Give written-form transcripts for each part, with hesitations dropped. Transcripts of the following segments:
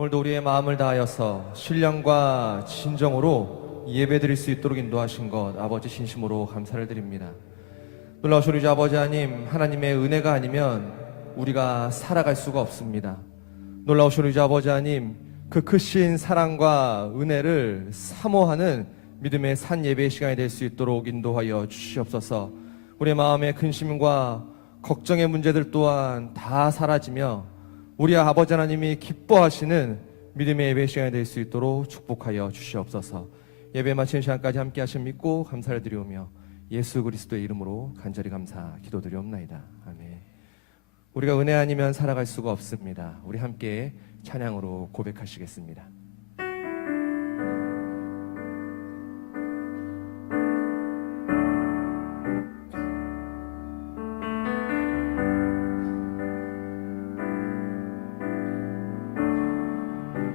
오늘도 우리의 마음을 다하여서 신령과 진정으로 예배드릴 수 있도록 인도하신 것 아버지 진심으로 감사를 드립니다. 놀라우신 우리 주 아버지 하나님, 하나님의 은혜가 아니면 우리가 살아갈 수가 없습니다. 놀라우신 우리 주 아버지 하나님, 그 크신 사랑과 은혜를 사모하는 믿음의 산 예배의 시간이 될 수 있도록 인도하여 주시옵소서. 우리의 마음의 근심과 걱정의 문제들 또한 다 사라지며 우리 아버지 하나님이 기뻐하시는 믿음의 예배 시간이 될 수 있도록 축복하여 주시옵소서. 예배 마치는 시간까지 함께 하심 믿고 감사를 드리오며 예수 그리스도의 이름으로 간절히 감사 기도드리옵나이다. 아멘. 우리가 은혜 아니면 살아갈 수가 없습니다. 우리 함께 찬양으로 고백하시겠습니다.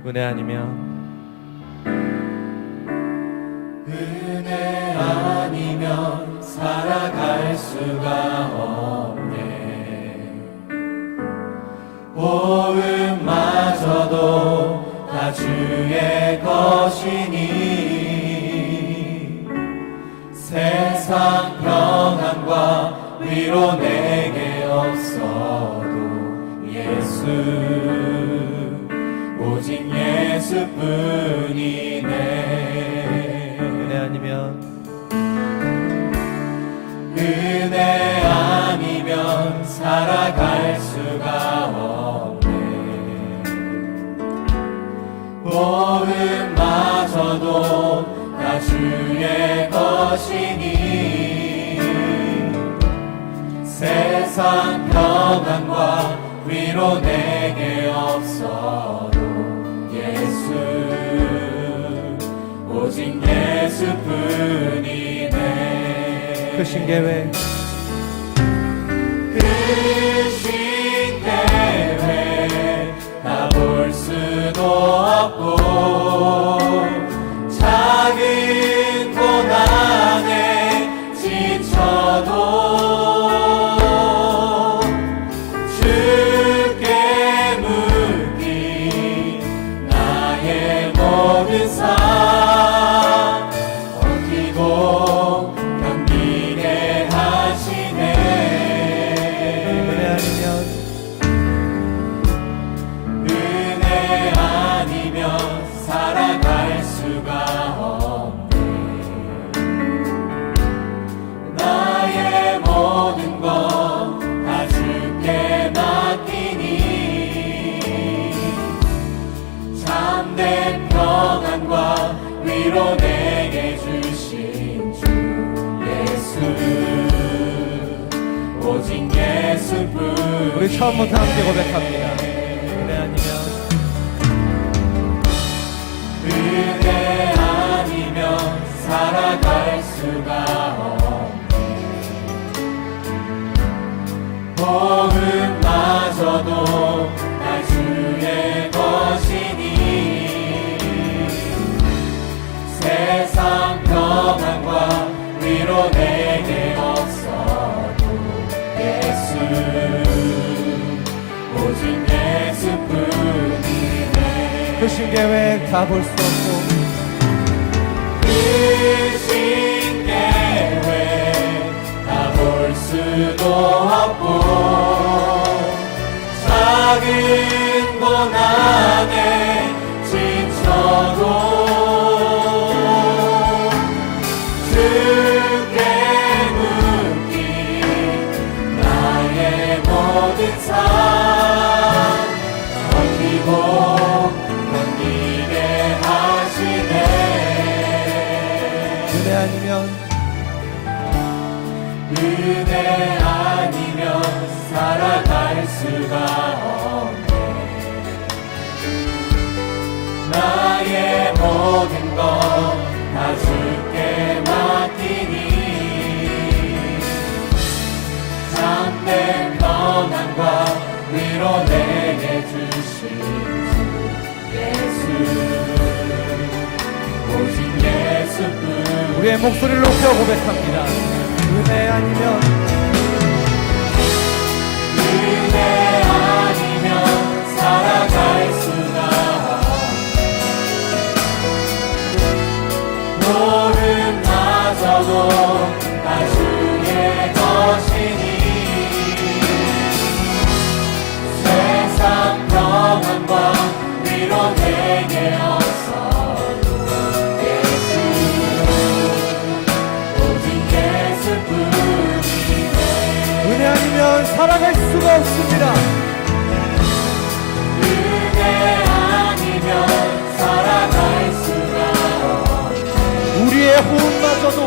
은혜 아니면 살아갈 수가 없네. 보음마저도 다 주의 것이니 세상 평안과 위로 내게 없어도 예수, 오직 예수뿐이네. 은혜 아니면 은혜 아니면 살아갈 수가 없네. 모음마저도 다 주의 것이니 세상 평안과 위로 내게 없어도 예수, 오직 예수뿐이네. 크신 계획 크신 계획 다 볼 수도 없고 작은 고난에 지쳐도 주께 묻기 나의 모든 삶 버티고 견디게 하시네. 은혜 아니면 은혜 아니면 살아갈 수가 없네. 나의 모든 것 다 주께 맡기니 참된 평안과 위로 내게 주신 주 예수, 오직 예수뿐. 우리 처음부터 함께 고백합니다. 은혜 아니면 은혜 아니면 살아갈 수가 없네. 보음마저도 다 주의 것이니 세상 평안과 위로 내게 없어도 예수, 오직 예수뿐이네. 크신 계획 다 볼 수 없고 크신 계획 다 볼 수도 없고 작은 고난에 지쳐도 주께 묻기 나의 모든 삶 버티고 견디게 하시네. 은혜 아니면 은혜 아니면 살아갈 수가 없네. 나의 모든 것 다 주께 맡기니 참된 평안과 위로 내게 주신 주 예수, 오직 예수뿐. 우리의 목소리를 높여 고백합니다. 은혜 아니면 은혜 아니면 살아갈 수가 아니면 살아갈 수가 없습니다. 은혜 아니면 살아갈 수가 없네. 우리의 호흡마저도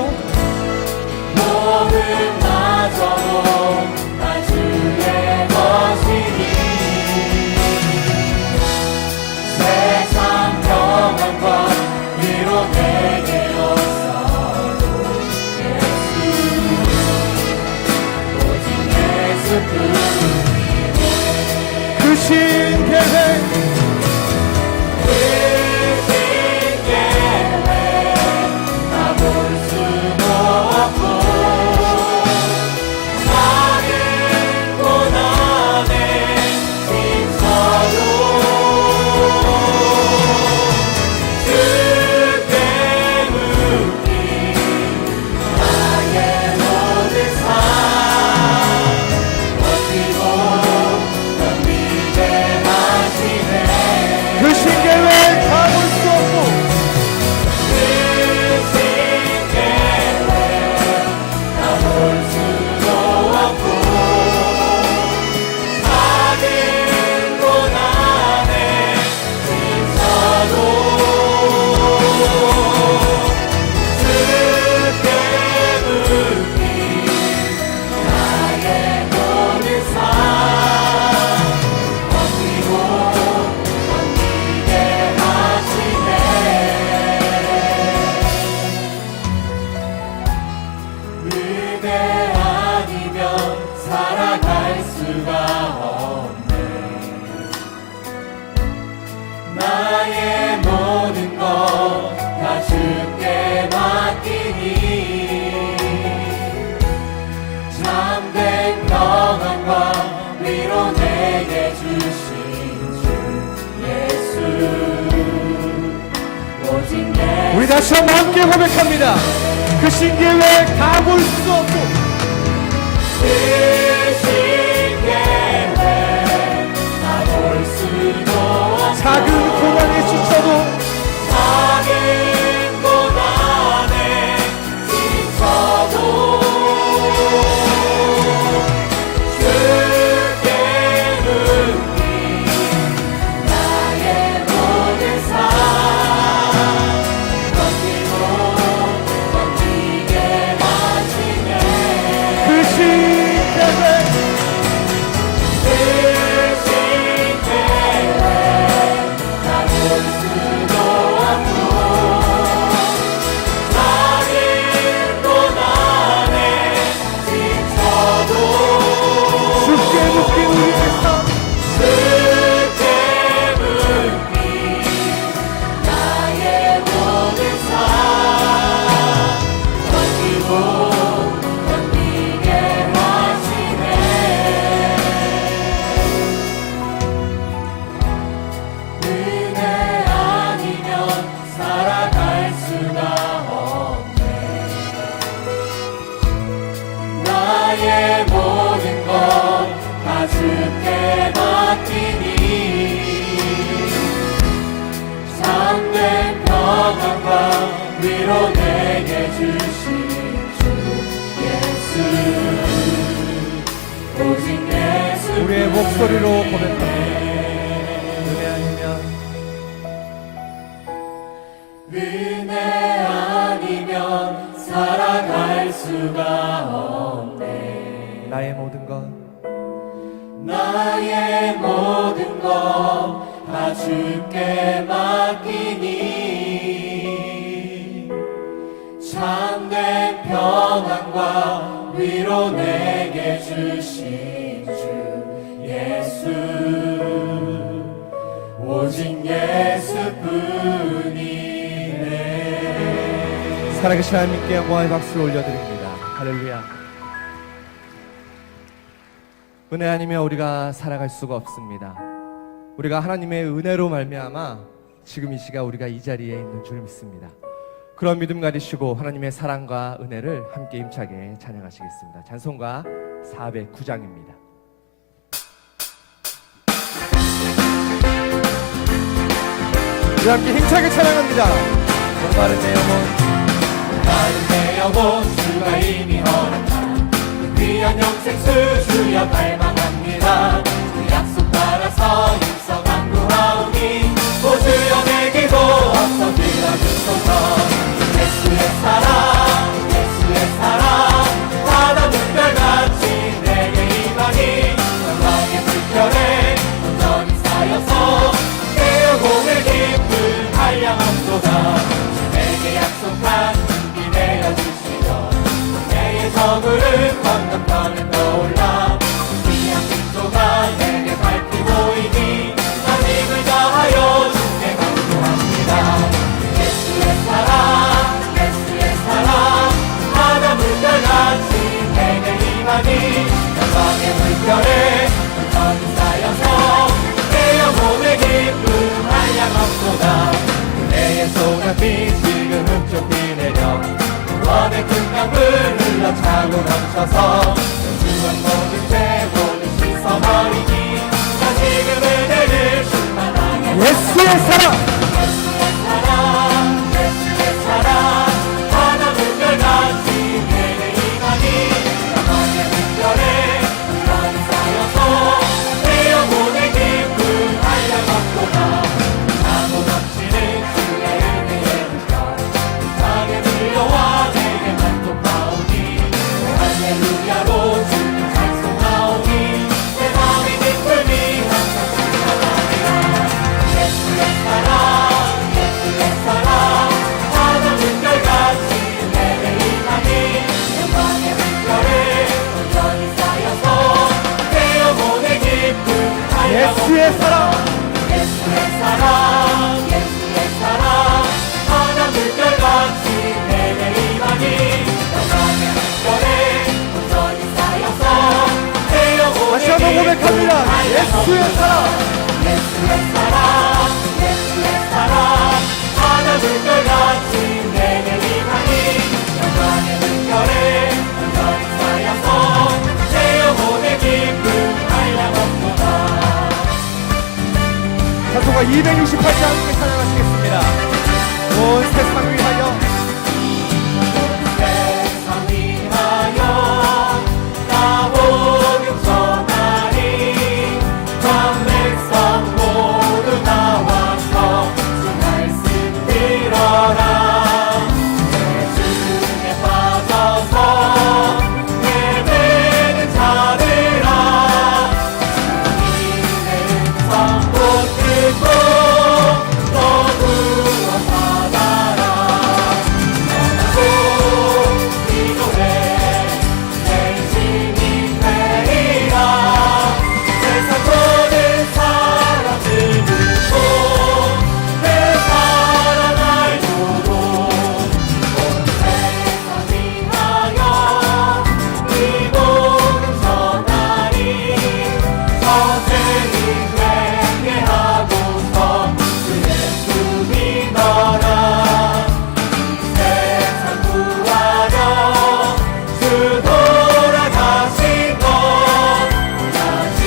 다 주의 것이니 세상 평안과 위로 내게 없어도 예수 오직 예수뿐이네. 그 신계획 우리 다시 한번 함께 고백합니다. 그 신계획 다 볼 수 없고 그 신계획 다 볼 수도 없고 작은 고난에 지쳐도 작은 고난에 지쳐도 주께 묻기 나의 모든 삶 넘기고 넘기게 하시네. 그 신계획 그 신계획 다 볼 수도 없고 작은 고난에 지쳐도 죽게 묶인 우리의 삶 주께 묻기 나의 모든 삶 넘기고 넘기게 하시네. 은혜 아니면 살아갈 수가 없네. 나의 모든 것 다 주께 맡기니 참된 평안과 위로 내게 주신 주 예수 오직 예수 우리의 목소리로 고백합니다. 은혜 아니면 은혜 아니면 살아갈 수가 없네. 나의 모든 것 나의 모든 것 다 주께 맡기니 참된 평안과 위로 내게 주신 주 예수 오직 예수뿐이네. 살아계신 하나님께 영광의 박수를 올려드립니다. 할렐루야. 은혜 아니면 우리가 살아갈 수가 없습니다. 우리가 하나님의 은혜로 말미암아 지금 이 시간 우리가 이 자리에 있는 줄 믿습니다. 그런 믿음 가지시고 하나님의 사랑과 은혜를 함께 힘차게 찬양하시겠습니다. 찬송가 409장입니다. 우리 함께 힘차게 찬양합니다. 목마른 내 영혼 마른 내 영혼 주가 이미 허락한 위한 영생수 주여 갈망합니다. 그 약속 따라서 일성 간구하오니 오 주여 내 기도 없어 들어주소서. 예수의 사랑 예수의 사랑 바다 물결같이 내게 임하니 영광의 물결에 온전히 쌓여서 내 영혼의 기쁨 한량함도다. 내게 약속한 준비 내어주시며 내의 저물은 건너편에 떠올라 귀한 빈소가 내게 밝히 보이니 난 힘을 다하여 주께 간구합니다. 예수의 사랑 바다 물결같이 내게 임하니 영광의 물결에 온전히 쌓여서 내 영혼의 기쁨 한량없도다. 그대의 소나비 지금 흡족히 내려 구원의 큰 강물 흘러차고 넘쳐서 연주한 모든 죄 모두 씻어버리니 나 지금 은혜를 충만하게 예수의 사랑 예수의 사랑 바다 물결같이 내게 임하니 영광의 물결에 온전히 쌓여서 내 영혼의 기쁨 한량없도다. 사고 넘치는 주의 은혜의 물결 강에 밀려와 내게 만족하오니 할렐루야로 주를 찬송하오니 내 마음의 기쁨이 항상 충만하리라. 예수의 사랑 바다 물결같이 내게 임하니 영광의 물결에 온전히 쌓여서 내 영혼의 기쁨 예수의 사랑 예수의 사랑 바다 물결같이 내게 임하니 영광의 물결에 온전히 쌓여서 내 영혼의 다시 한번 고백합니다. 기쁨 예수의 사랑 예수의 사랑 바다 물결같이 내게 임하니 영광의 물결에 온전히 쌓여서 내 영혼의 기쁨 한량없도다. 찬송가 228장 함께 찬양하시겠습니다. 온 세상 위하여 세상 위하여 나 복음 전하리. 전 백성 모두 나와서 주 말씀 들어라. 내 주에 빠져서 예배는 자들아. 주님의 음성 못 듣고 또 구원 받아라. 기도해 내 주님 되리라. 세상 모든 사람들 듣고 내 사랑 알도록 온 세상 위하여 네 복음 전하리. 선생님 회개하고서 주 예수 믿어라. 세상 구하려 주 돌아가신 것 낮은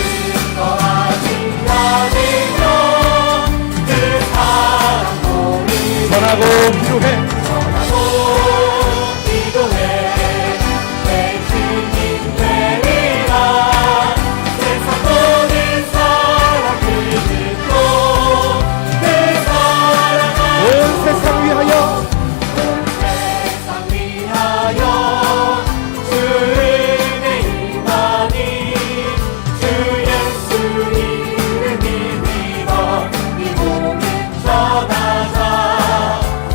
거 아직 낮으며 그 사랑 보리 전하고 기도해 기도해 내 주님 되리라. 세상 모든 사람들 듣고 그 사랑 온 세상 위하여 세상 위하여 주 은혜 임하니 주 예수 이름 믿어 이 복음 전하자.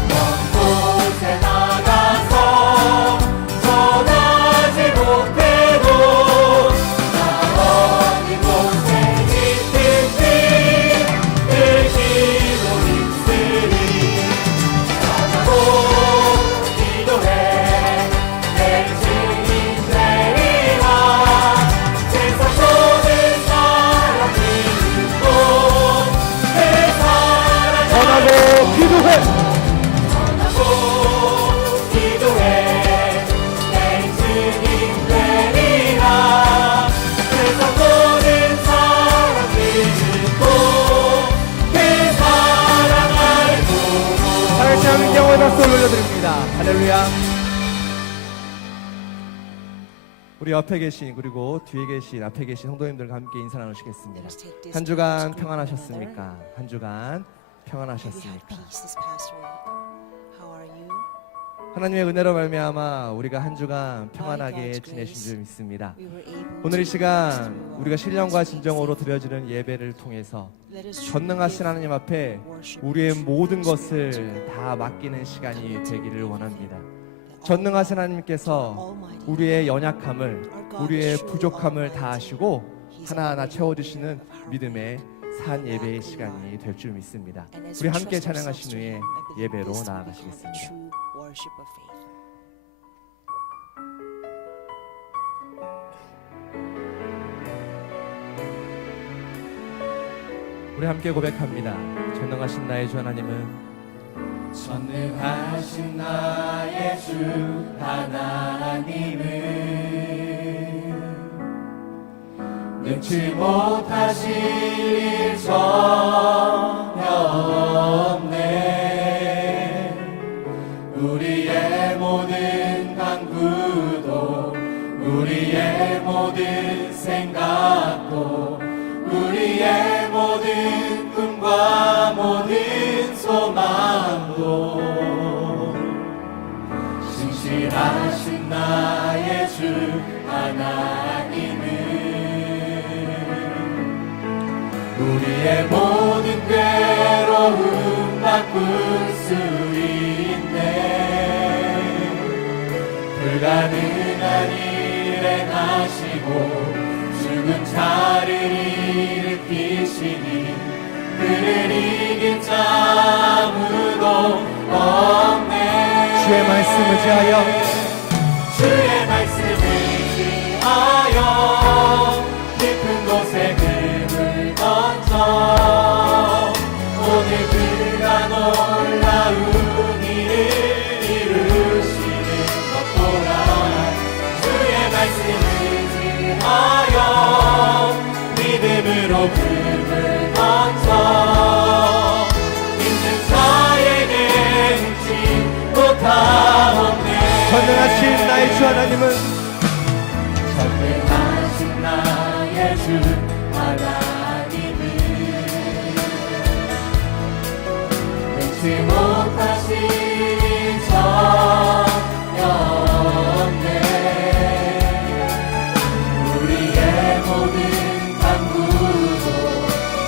먼 곳에 나가서 전하지 못해도 나 어디 곳에 있든지 그 기도 있으리. 기도해 내 주님 되리라. 세상 모든 사람들 듣고 내 사랑 전하고 기도해 기도해 내 주님 되리라. 세상 모든 사람들 듣고 그 사랑 알고 다 같이 하는 영원의 박수 올려드립니다. 할렐루야. 우리 옆에 계신 그리고 뒤에 계신 앞에 계신 성도님들과 함께 인사 Let 나누시겠습니다. us take this 한 moment 주간 to greet one 평안하셨습니까? 한 주간 another. Have you had 평안하셨습니까? peace this past week? How are you? 하나님의 은혜로 말미암아 우리가 한 주간 평안하게 지내신 줄 믿습니다. We were able 오늘 이 to 시간 rest 우리가 신령과 well. 진정으로 드려지는 예배를 통해서 Let us 전능하신 truly 하나님 앞에 give worship 우리의 to 모든 the Spirit. 것을 다 맡기는 시간이 되기를 원합니다. That 전능하신 하나님께서 Almighty 우리의 연약함을, our God 우리의 is truly 부족함을 다 almighty. 아시고 He's 하나하나 already 채워주시는 aware of our 믿음의 산 예배의 lack we 시간이 are. 될 줄 믿습니다. And as 우리 we 함께 trust ourselves 찬양하신 to 후에 Him, I believe 예배로 this will become a 나아가시겠습니다. true worship of faith. 우리 함께 고백합니다. 전능하신 나의 주 하나님은 전능하신 나의 주 하나님은 능치 못하실 일 전혀 없네. 우리의 모든 간구도 우리의 모든 생각도 우리의 모든 꿈과 모든 소망도 신실하신 나의 주 하나님은 우리의 모든 괴로움 바꿀 수 있네. 불가능한 일 행하시고 죽은 자를 일으키시니 그를 이긴 자 아무도 없네. 주의 말씀을 지하여 주의 말씀을 지하여 깊은 곳에 금을 던져 오늘 그가 놀라운 일을 이루시는 것 보라. 주의 말씀을 지하여 믿음으로 금을 던져 믿는 자에게 능치 못하옵네. 전능하신 나의 주 하나님은 전능하신 나의 주 하나님은 능치 못하실 일 전혀 없네. 우리의 모든 간구도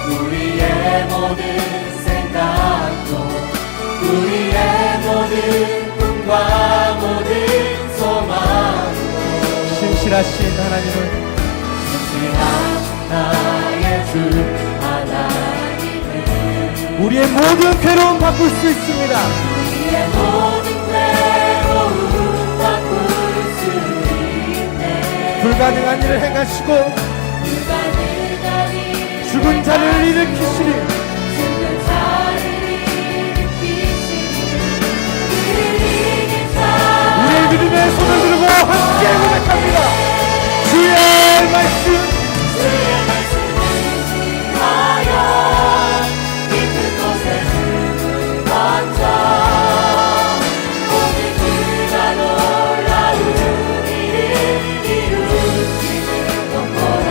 우리의 모든 생각도 우리의 모든 꿈과 모든 소망도 신실하신 하나님은 신실하신 나의 주 하나님은 우리의 모든 괴로움 바꿀 수 있습니다. 우리의 모든 괴로움 바꿀 수 있네. 불가능한 일을 행하시고 불가능한 일 죽은 자를 일으키시니 죽은 자를 일으키시니 그를 이긴 자 우리의 믿음의 손을 들고 함께 고백합니다. 주의 말씀 주의 말씀을 지하여 깊은 곳에 금을 던져 오늘 그가 놀라운 일을 이루시는 것 보라.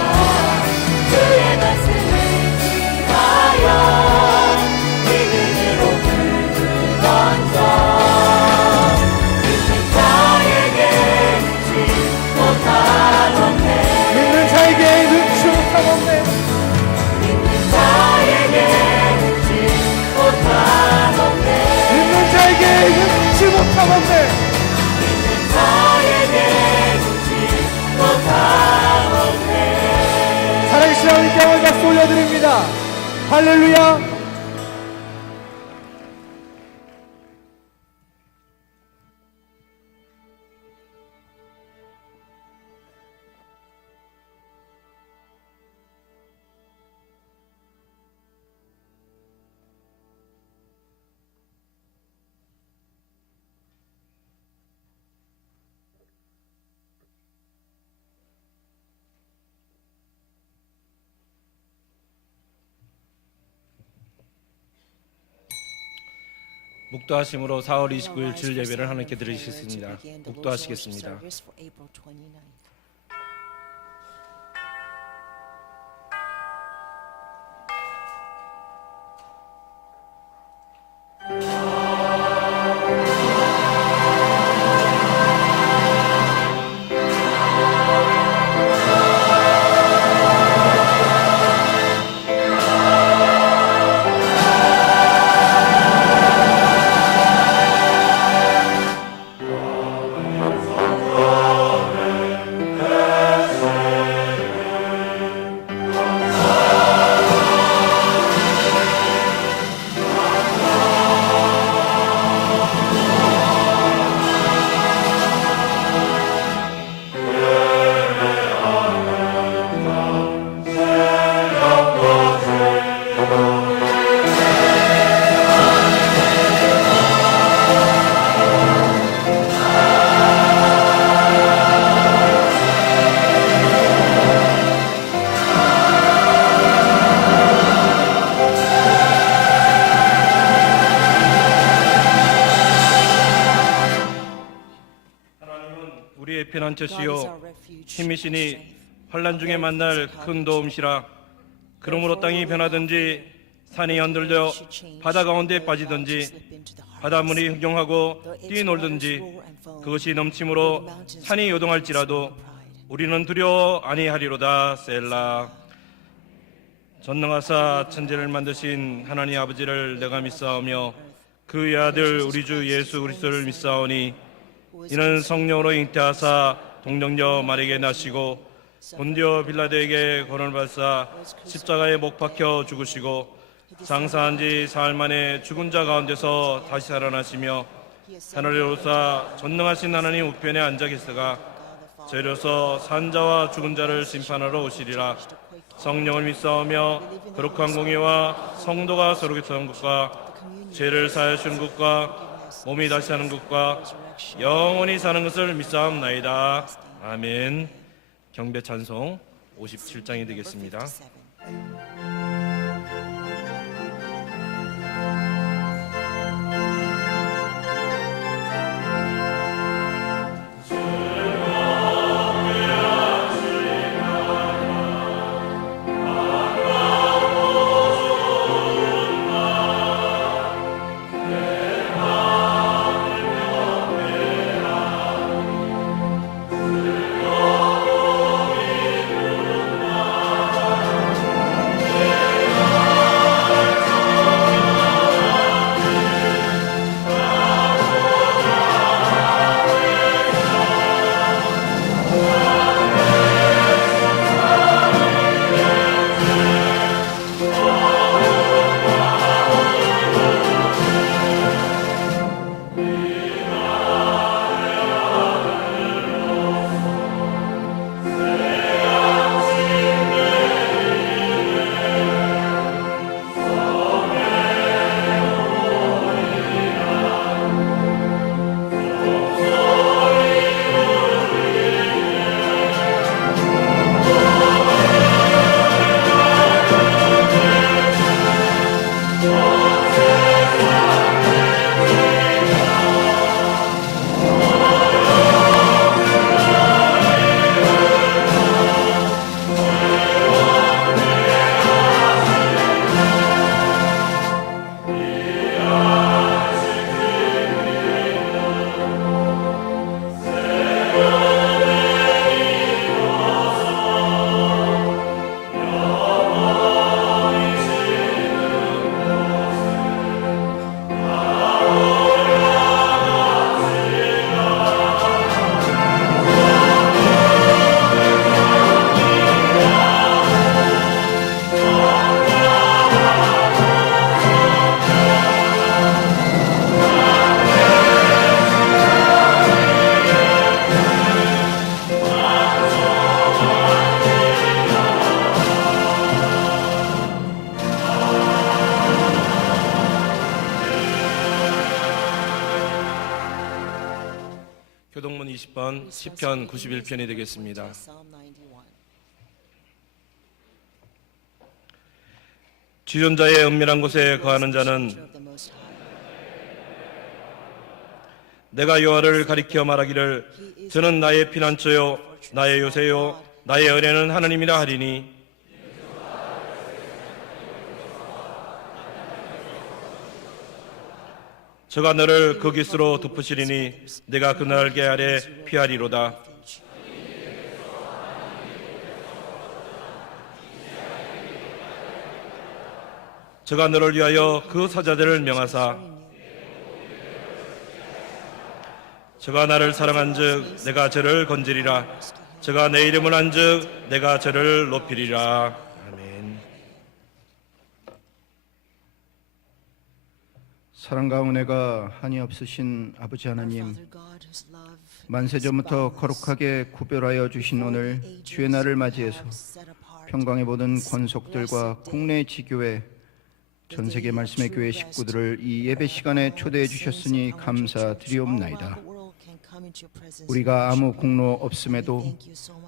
주의 말씀을 지하여 믿음으로 금을 던져 믿는 자에게 능치 못하옵네. 믿는 자에게 능치 못하옵네. 믿는 자에게 능치 못하옵네. 믿는 자에게 능치 못하옵네. 믿는 자에게 능치 못하옵네. 살아계신 하나님께 영광 박수 올려드립니다. 할렐루야. 묵도하심으로 4월 29일 주일 예배를 하나님께 드리겠습니다. 묵도하시겠습니다. Service for April 29th. 피난처시요 힘이시니 환난 중에 만날 큰 도움시라. 그러므로 땅이 변하든지 산이 흔들려 바다 가운데 빠지든지 바닷물이 흥경하고 뛰놀든지 그것이 넘침으로 산이 요동할지라도 우리는 두려워 아니하리로다. 셀라. 전능하사 천지를 만드신 하나님 아버지를 내가 믿사오며 그의 아들 우리 주 예수 그리스도를 믿사오니 이는 성령으로 잉태하사 동정녀 마리아에게 나시고 본디오 빌라도에게 고난을 받사 십자가에 못 박혀 죽으시고 장사한 지 사흘 만에 죽은 자 가운데서 다시 살아나시며 하늘에 오르사 전능하신 하나님 우편에 앉아 계시다가 저희로서 산 자와 죽은 자를 심판하러 오시리라. 성령을 믿사오며 거룩한 공의와 성도가 서로 교통하는 것과 죄를 사하여 주는 것과 몸이 다시 사는 것과 영원히 사는 것을 믿사옵나이다. 아멘. 경배 찬송 57장이 되겠습니다. 교동문 20번 시편 91편이 되겠습니다. 지존자의 은밀한 곳에 거하는 자는 내가 여호와를 가리켜 말하기를 저는 나의 피난처요 나의 요새요 나의 은혜는 하나님이라 하리니 저가 너를 그 깃으로 덮으시리니 내가 그 날개 아래 피하리로다. 저가 너를 위하여 그 사자들을 명하사 저가 나를 사랑한즉 내가 저를 건지리라. 저가 내 이름을 한즉 내가 저를 높이리라. 아멘. 사랑과 은혜가 한이 없으신 아버지 하나님, 만세전부터 거룩하게 구별하여 주신 오늘 주의 날을 맞이해서 평강의 모든 권속들과 국내 지교회, 전 세계 말씀의 교회 식구들을 이 예배 시간에 초대해 주셨으니 감사드리옵나이다. 우리가 아무 공로 없음에도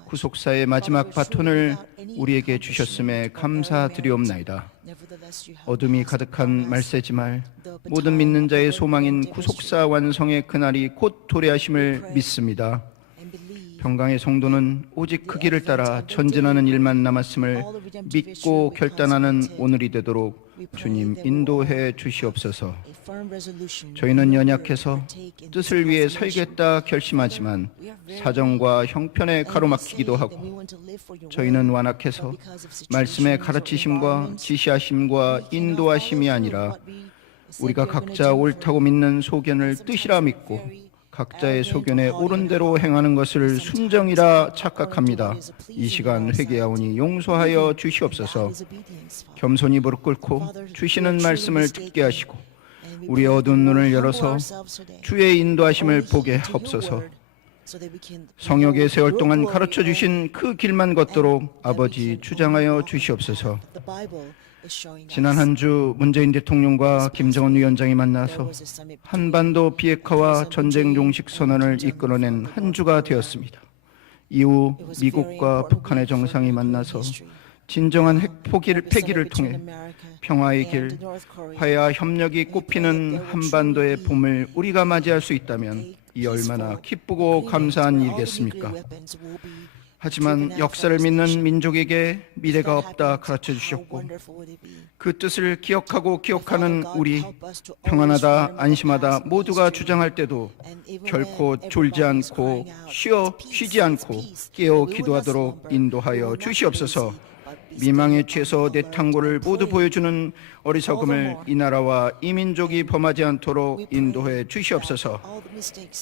구속사의 마지막 바톤을 우리에게 주셨음에 감사드리옵나이다. 어둠이 가득한 말세지말 모든 믿는 자의 소망인 구속사 완성의 그날이 곧 도래하심을 믿습니다. 평강의 성도는 오직 그 길을 따라 전진하는 일만 남았음을 믿고 결단하는 오늘이 되도록 주님 인도해 주시옵소서. 저희는 연약해서 뜻을 위해 살겠다 결심하지만 사정과 형편에 가로막히기도 하고, 저희는 완악해서 말씀의 가르치심과 지시하심과 인도하심이 아니라 우리가 각자 옳다고 믿는 소견을 뜻이라 믿고 각자의 소견에 옳은 대로 행하는 것을 순정이라 착각합니다. 이 시간 회개하오니 용서하여 주시옵소서. 겸손히 무릎 꿇고 주시는 말씀을 듣게 하시고 우리의 어두운 눈을 열어서 주의 인도하심을 보게 하옵소서. 성역에 세월 동안 가르쳐 주신 그 길만 걷도록 아버지 주장하여 주시옵소서. 지난 한 주 문재인 대통령과 김정은 위원장이 만나서 한반도 비핵화와 전쟁 종식 선언을 이끌어낸 한 주가 되었습니다. 이후 미국과 북한의 정상이 만나서 진정한 핵 폐기를 통해 평화의 길, 화해와 협력이 꽃피는 한반도의 봄을 우리가 맞이할 수 있다면 이 얼마나 기쁘고 감사한 일이겠습니까? 하지만 역사를 믿는 민족에게 미래가 없다 가르쳐 주셨고, 그 뜻을 기억하고 기억하는 우리, 평안하다 안심하다 모두가 주장할 때도 결코 졸지 않고 쉬지 않고 깨어 기도하도록 인도하여 주시옵소서. 미망에 취해서 내 탕고를 모두 보여주는 어리석음을 이 나라와 이 민족이 범하지 않도록 인도해 주시옵소서.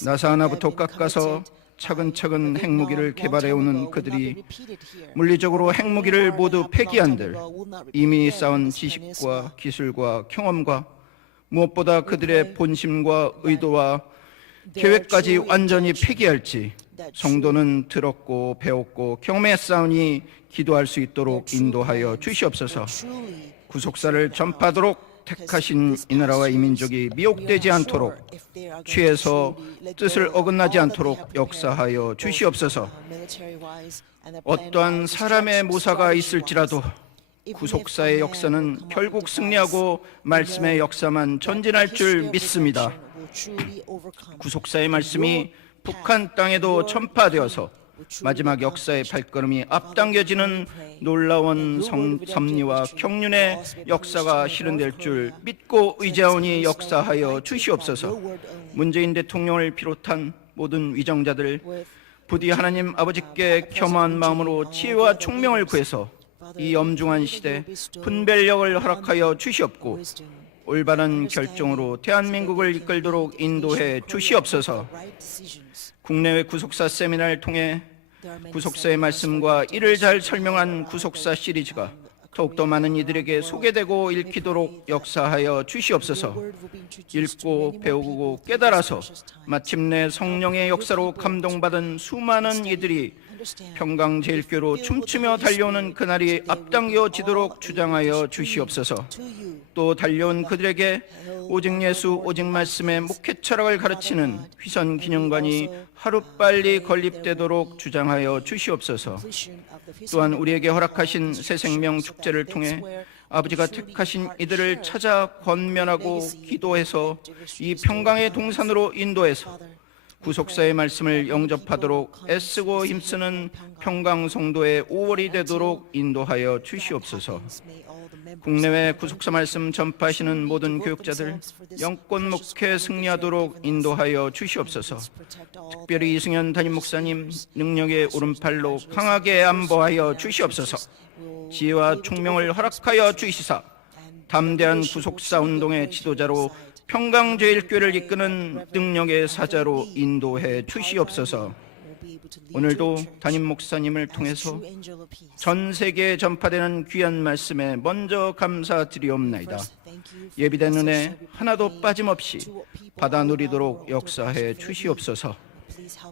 나사 하나부터 깎아서 차근차근 핵무기를 개발해오는 그들이 물리적으로 핵무기를 모두 폐기한들 이미 쌓은 지식과 기술과 경험과 무엇보다 그들의 본심과 의도와 계획까지 완전히 폐기할지 성도는 들었고 배웠고 경험했사오니 기도할 수 있도록 인도하여 주시옵소서. 구속사를 전파하도록 택하신 이 나라와 이 민족이 미혹되지 않도록 취해서 뜻을 어긋나지 않도록 역사하여 주시옵소서. 어떠한 사람의 모사가 있을지라도 구속사의 역사는 결국 승리하고 말씀의 역사만 전진할 줄 믿습니다. 구속사의 말씀이 북한 땅에도 전파되어서 마지막 역사의 발걸음이 앞당겨지는 놀라운 섭리와 경륜의 역사가 실현될 줄 믿고 의지하오니 역사하여 주시옵소서. 문재인 대통령을 비롯한 모든 위정자들 부디 하나님 아버지께 겸허한 마음으로 지혜와 총명을 구해서 이 엄중한 시대 분별력을 허락하여 주시옵고 올바른 결정으로 대한민국을 이끌도록 인도해 주시옵소서. 국내외 구속사 세미나를 통해 구속사의 말씀과 이를 잘 설명한 구속사 시리즈가 더욱더 많은 이들에게 소개되고 읽히도록 역사하여 주시옵소서. 읽고 배우고 깨달아서 마침내 성령의 역사로 감동받은 수많은 이들이 평강제일교로 춤추며 달려오는 그날이 앞당겨지도록 주장하여 주시옵소서. 또 달려온 그들에게 오직 예수 오직 말씀의 목회 철학을 가르치는 휘선 기념관이 하루빨리 건립되도록 주장하여 주시옵소서. 또한 우리에게 허락하신 새 생명 축제를 통해 아버지가 택하신 이들을 찾아 권면하고 기도해서 이 평강의 동산으로 인도해서 구속사의 말씀을 영접하도록 애쓰고 힘쓰는 평강 성도의 5월이 되도록 인도하여 주시옵소서. 국내외 구속사 말씀 전파하시는 모든 교육자들 영권 목회 승리하도록 인도하여 주시옵소서. 특별히 이승현 담임 목사님 능력의 오른팔로 강하게 안보하여 주시옵소서. 지혜와 총명을 허락하여 주시사 담대한 구속사 운동의 지도자로 평강제일교회를 이끄는 능력의 사자로 인도해 주시옵소서. 오늘도 담임 목사님을 통해서 전 세계에 전파되는 귀한 말씀에 먼저 감사드리옵나이다. 예비된 은혜 하나도 빠짐없이 받아 누리도록 역사해 주시옵소서.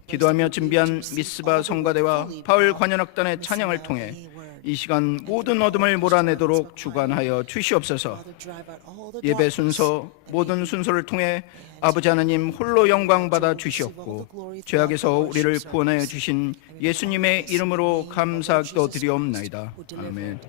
기도하며 준비한 미스바 성가대와 바울 관현악단의 찬양을 통해 이 시간 모든 어둠을 몰아내도록 주관하여 주시옵소서. 예배 순서 모든 순서를 통해 아버지 하나님 홀로 영광 받아 주시옵고 죄악에서 우리를 구원하여 주신 예수님의 이름으로 감사기도 드리옵나이다. 아멘.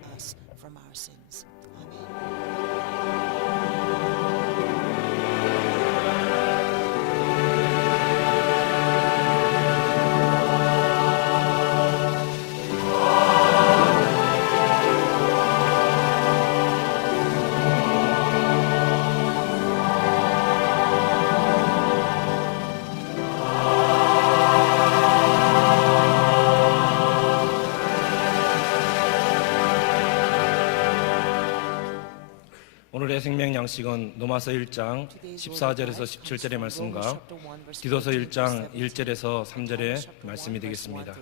오늘의 생명 양식은 로마서 1장 14절에서 17절의 말씀과 디도서 1장 1절에서 3절의 말씀이 되겠습니다.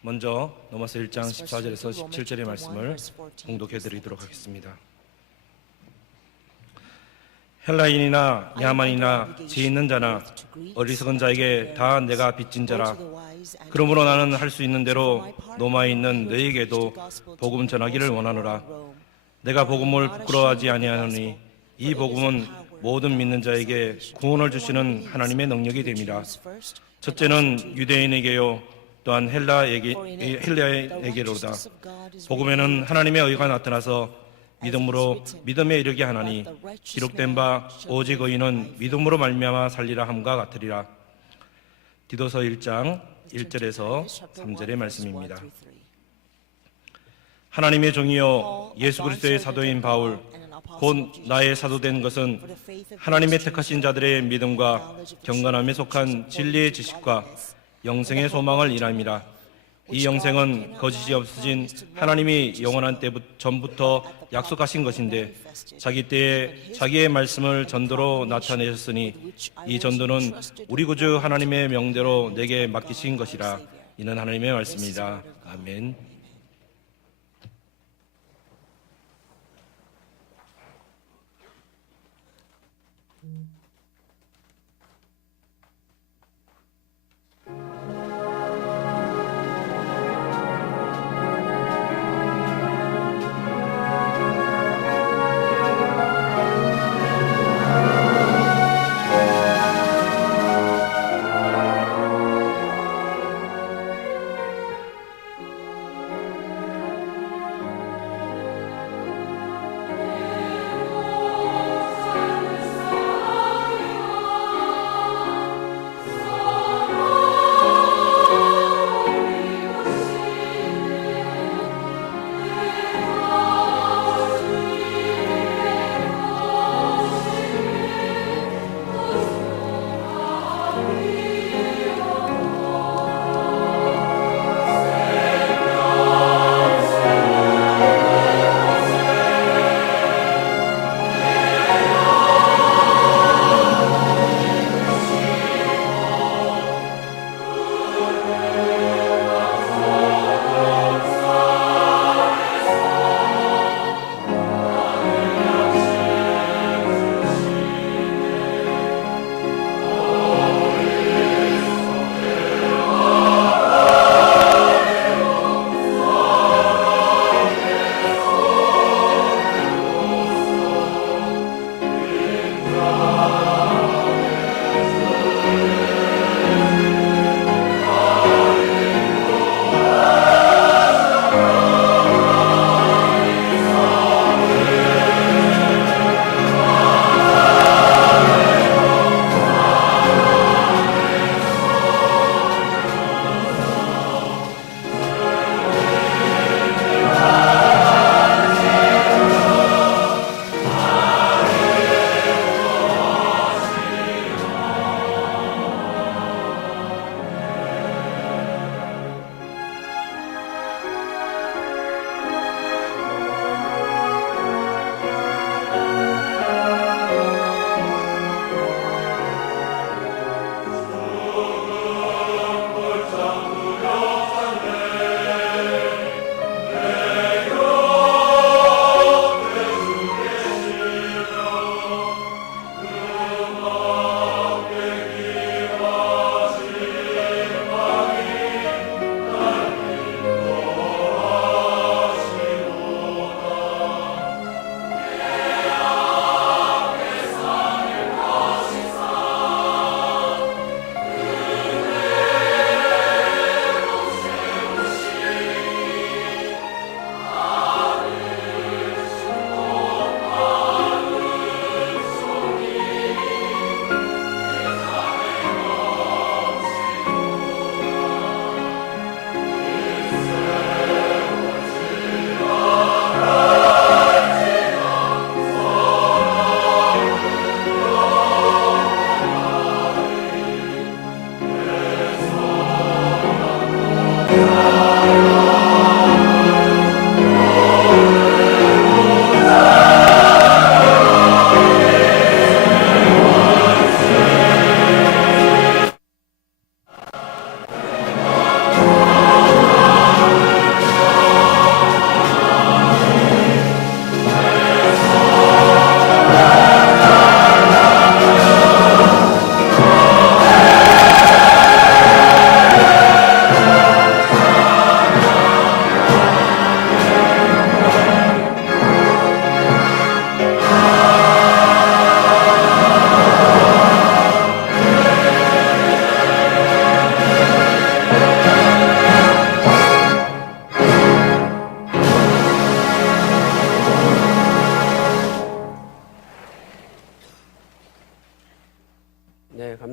먼저 로마서 1장 14절에서 17절의 말씀을 봉독해 드리도록 하겠습니다. 헬라인이나 야만이나 지혜 있는 자나 어리석은 자에게 다 내가 빚진 자라. 그러므로 나는 할 수 있는 대로 로마에 있는 너희에게도 복음 전하기를 원하노라. 내가 복음을 부끄러워하지 아니하노니 이 복음은 모든 믿는 자에게 구원을 주시는 하나님의 능력이 됨이라. 첫째는 유대인에게요 또한 헬라인에게로다. 복음에는 하나님의 의가 나타나서 믿음으로 믿음에 이르게 하나니 기록된 바 오직 의인은 믿음으로 말미암아 살리라 함과 같으리라. 디도서 1장 1절에서 3절의 말씀입니다. 하나님의 종이요 예수 그리스도의 사도인 바울 곧 나의 사도된 것은 하나님의 택하신 자들의 믿음과 경건함에 속한 진리의 지식과 영생의 소망을 일함이라. 이 영생은 거짓이 없으신 하나님이 영원한 때 전부터 약속하신 것인데 자기 때에 자기의 말씀을 전도로 나타내셨으니 이 전도는 우리 구주 하나님의 명대로 내게 맡기신 것이라. 이는 하나님의 말씀이다. 아멘.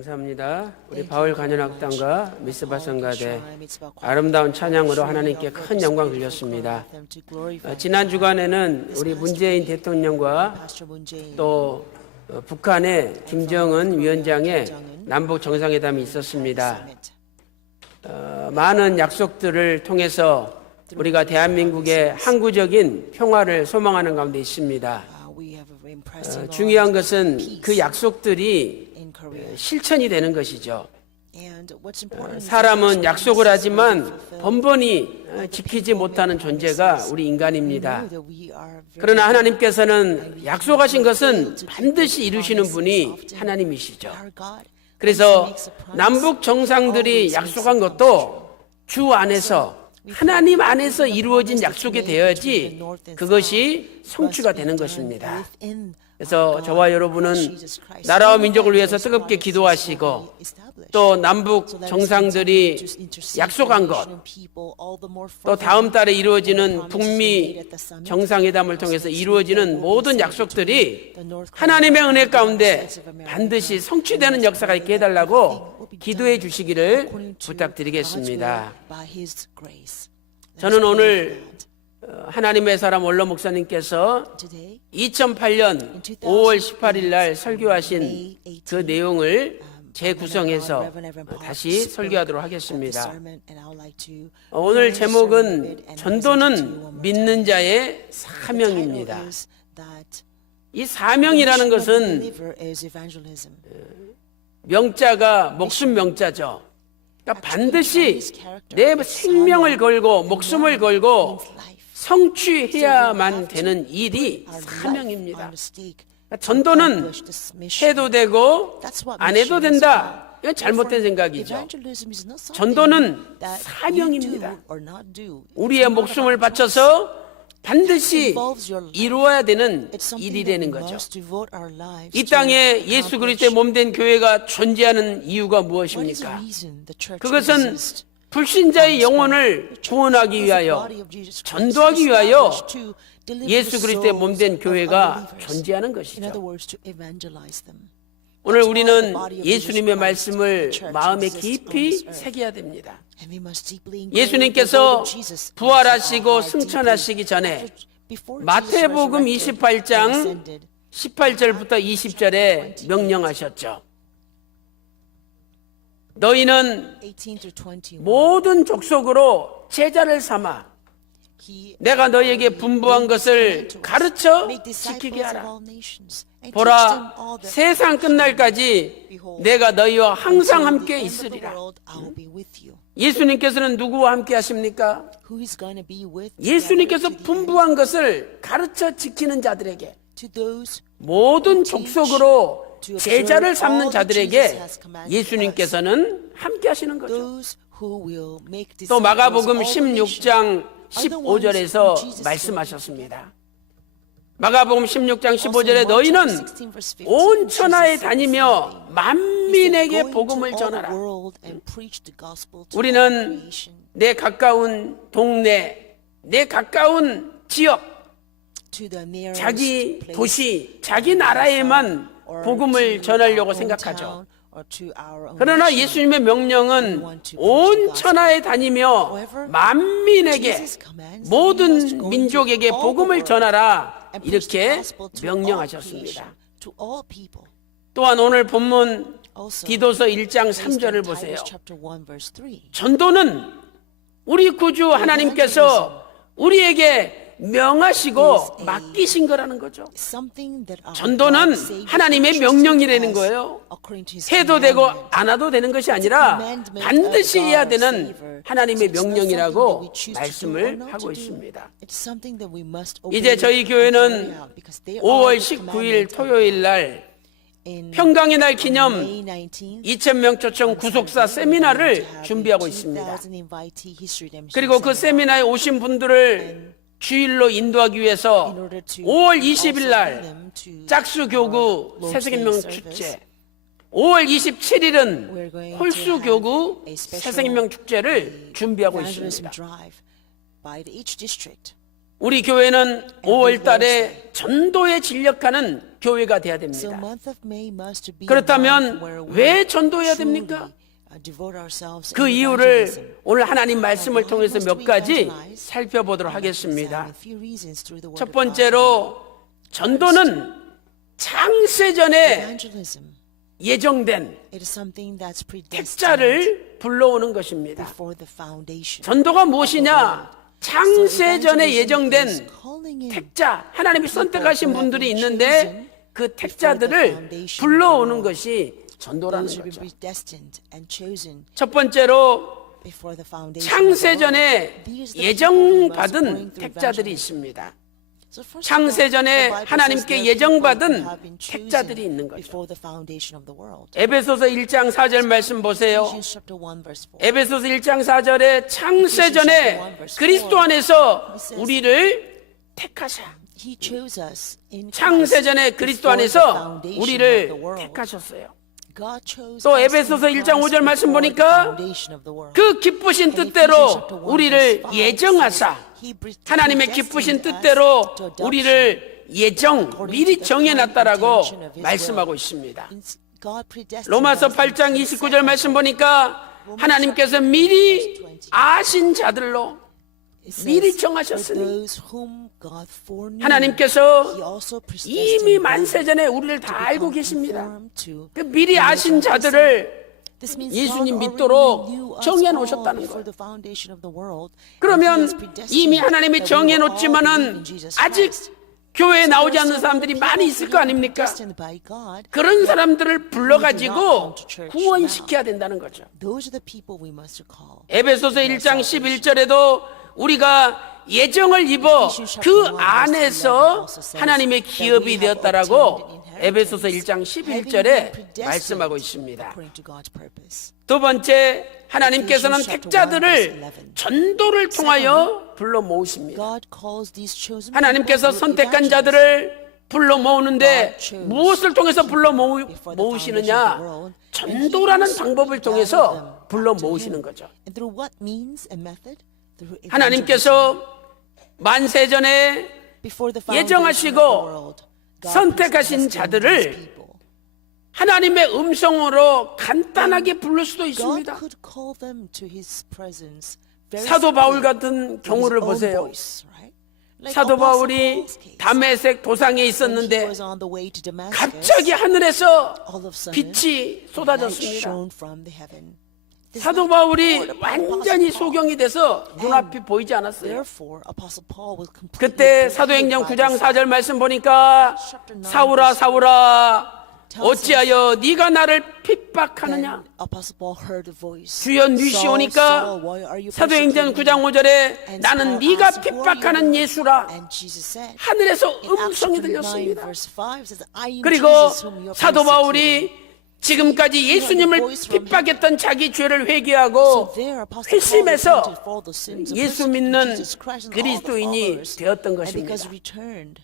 감사합니다. 우리 바울 간현악단과 미스바 성가대 아름다운 찬양으로 하나님께 큰 영광 돌렸습니다. 지난 주간에는 우리 문재인 대통령과 또 북한의 김정은 위원장의 남북 정상회담이 있었습니다. 많은 약속들을 통해서 우리가 대한민국의 항구적인 평화를 소망하는 가운데 있습니다. 중요한 것은 그 약속들이 실천이 되는 것이죠. 사람은 약속을 하지만 번번이 지키지 못하는 존재가 우리 인간입니다. 그러나 하나님께서는 약속하신 것은 반드시 이루시는 분이 하나님이시죠. 그래서 남북 정상들이 약속한 것도 주 안에서 하나님 안에서 이루어진 약속이 되어야지 그것이 성취가 되는 것입니다. 그래서 저와 여러분은 나라와 민족을 위해서 뜨겁게 기도하시고 또 남북 정상들이 약속한 것, 또 다음 달에 이루어지는 북미 정상회담을 통해서 이루어지는 모든 약속들이 하나님의 은혜 가운데 반드시 성취되는 역사가 있게 해달라고 기도해 주시기를 부탁드리겠습니다. 저는 오늘 하나님의 사람 원로 목사님께서 2008년 5월 18일 날 설교하신 그 내용을 재구성해서 다시 설교하도록 하겠습니다. 오늘 제목은 전도는 믿는 자의 사명입니다. 이 사명이라는 것은 명자가 목숨 명자죠. 그러니까 반드시 내 생명을 걸고 목숨을 걸고 성취해야만 되는 일이 사명입니다. 전도는 해도 되고 안 해도 된다. 이건 잘못된 생각이죠. 전도는 사명입니다. 우리의 목숨을 바쳐서 반드시 이루어야 되는 일이라는 거죠. 이 땅에 예수 그리스도의 몸된 교회가 존재하는 이유가 무엇입니까? 그것은 불신자의 영혼을 구원하기 위하여, 전도하기 위하여 예수 그리스도의 몸된 교회가 존재하는 것이죠. 오늘 우리는 예수님의 말씀을 마음에 깊이 새겨야 됩니다. 예수님께서 부활하시고 승천하시기 전에 마태복음 28장 18절부터 20절에 명령하셨죠. 너희는 모든 족속으로 제자를 삼아 내가 너희에게 분부한 것을 가르쳐 지키게 하라. 보라, 세상 끝날까지 내가 너희와 항상 함께 있으리라. 예수님께서는 누구와 함께 하십니까? 예수님께서 분부한 것을 가르쳐 지키는 자들에게, 모든 족속으로 제자를 삼는 자들에게 예수님께서는 함께 하시는 거죠. 또 마가복음 16장 15절에서 말씀하셨습니다. 마가복음 16장 15절에 너희는 온 천하에 다니며 만민에게 복음을 전하라. 우리는 내 가까운 동네, 내 가까운 지역, 자기 도시, 자기 나라에만 복음을 전하려고 생각하죠. 그러나 예수님의 명령은 온 천하에 다니며 만민에게, 모든 민족에게 복음을 전하라, 이렇게 명령하셨습니다. 또한 오늘 본문 디도서 1장 3절을 보세요. 전도는 우리 구주 하나님께서 우리에게 명하시고 맡기신 거라는 거죠. 전도는 하나님의 명령이라는 거예요. 해도 되고 안 해도 되는 것이 아니라 반드시 해야 되는 하나님의 명령이라고 말씀을 하고 있습니다. 이제 저희 교회는 5월 19일 토요일 날 평강의 날 기념 2000명 초청 구속사 세미나를 준비하고 있습니다. 그리고 그 세미나에 오신 분들을 주일로 인도하기 위해서 5월 20일 날 짝수교구 새생명 축제, 5월 27일은 홀수교구 새생명 축제를 준비하고 있습니다. 우리 교회는 5월 달에 전도에 진력하는 교회가 돼야 So 됩니다. month of May must be a 그렇다면 month where we 왜 전도해야 truly, 됩니까? devote ourselves 그 in 이유를 evangelism. 오늘 하나님 말씀을 Why 통해서 must 몇 we 가지 evangelize? 살펴보도록 Examine 하겠습니다. a few reasons through the word 첫 of God. 번째로 전도는 창세전에 Evangelism, 예정된 it is something that's predestined 택자를 불러오는 것입니다. before the foundation. 전도가 무엇이냐? 창세전에 is 예정된 calling in 택자, 하나님이 선택하신 분들이 있는데 그 택자들을 불러오는 것이 전도라는 those who have 거죠. been predestined and chosen 첫 번째로 before the foundation. of the world. 창세전에 These are the people who must 예정받은 bring through 택자들이 evangelism. 있습니다. So first of all, 창세전에 the Bible 하나님께 says there are 예정받은 people who have been chosen 택자들이 있는 거죠. before the foundation of the world. 에베소서 1장 4절 말씀 보세요. Ephesians chapter 1 verse 4. 에베소서 1장 4절에 창세전에 그리스도 안에서 우리를 택하사. He chose us in 창세전에 Christ 그리스도 before the 안에서 foundation 우리를 of the world. 택하셨어요. God chose 또 us 에베소서 in 1장 5절 Christ 말씀 before the 보니까 foundation of the world. 그 기쁘신 And 뜻대로 Ephesians chapter 1 우리를 verse 5 예정하사 says, He 하나님의 predestined 기쁘신 us 뜻대로 to adoption 우리를 미리 정해놨다라고 말씀하고 있습니다. God predestined 로마서 us 8장 29절 말씀 보니까 하나님께서 미리 아신 자들로 It says, 미리 "For 정하셨으니 those whom God foreknew, He 하나님께서 also 이미 predestined 만세전에 them 우리를 to 다 알고 become 계십니다. conformed to 그 미리 the image 아신 of His Son." 자들을 This means 예수님 God 믿도록 already knew us 정해 all 놓으셨다는 before 거예요. the foundation of the world, and He 그러면 has predestined 이미 하나님이 that we will all believe 정해놓지만은 in Jesus 아직 Christ. 교회에 So 나오지 there are 않는 some 사람들이 people 많이 who 있을 have 거 been 아닙니까? predestined by God. 그런 사람들을 불러가지고 구원시켜야 된다는 거죠. Those are the people we must call. 에베소서 1장 11절에도 우리가 예정을 입어 그 안에서 하나님의 기업이 되었다라고 에베소서 1장 11절에 말씀하고 있습니다. According to God's purpose. 두 번째, 하나님께서는 택자들을 전도를 통하여 불러 모으십니다. God calls these chosen 하나님께서 people through 선택한 evangelism. 자들을 불러 모으는데 무엇을 통해서 불러 모으시느냐? 전도라는 방법을 통해서 불러 모으시는 거죠. And through what means and method? Through evangelism. 하나님께서 만세전에 Before the foundation 예정하시고 of the world, God 선택하신 predestined 자들을 these people. 하나님의 음성으로 간단하게 부를 수도 God 있습니다. could call them to His presence very 사도 바울 simply 같은 with his 경우를 own 보세요. voice, right? Like 사도 Apostle 바울이 Paul's case. 다메섹 도상에 When he 있었는데 was on the way to Damascus, 갑자기 하늘에서 all of a sudden, 빛이 light 쏟아졌습니다. shone from the heaven. This 사도 light 바울이 poured upon 완전히 Apostle Paul. 소경이 돼서 눈앞이 보이지 않았어요. Therefore, Apostle Paul was completely 그때 blinded 사도행전 by 9장 the 4절 말씀 보니까 사울아 사울아 어찌하여 네가 나를 핍박하느냐. Then Apostle Paul heard a voice. 주여 뉘시 Saul, 오니까 Saul, why are you 사도행전 persecuting 9장 me? 5절에 And 나는 Paul 네가 asked, "Who are 핍박하는 you?" 예수라. And Jesus said, 하늘에서 in Acts 음성이 chapter 9, 들렸습니다. verse 5 says, I am 그리고 Jesus whom you are 사도 persecuting. 바울이 지금까지 예수님을 핍박했던 자기 죄를 회개하고 So there, Apostle Paul 회심해서 repented for the sins of 예수 persecuting 믿는 Jesus Christ and all the 그리스도인이 followers. 되었던 And 것입니다. because he returned,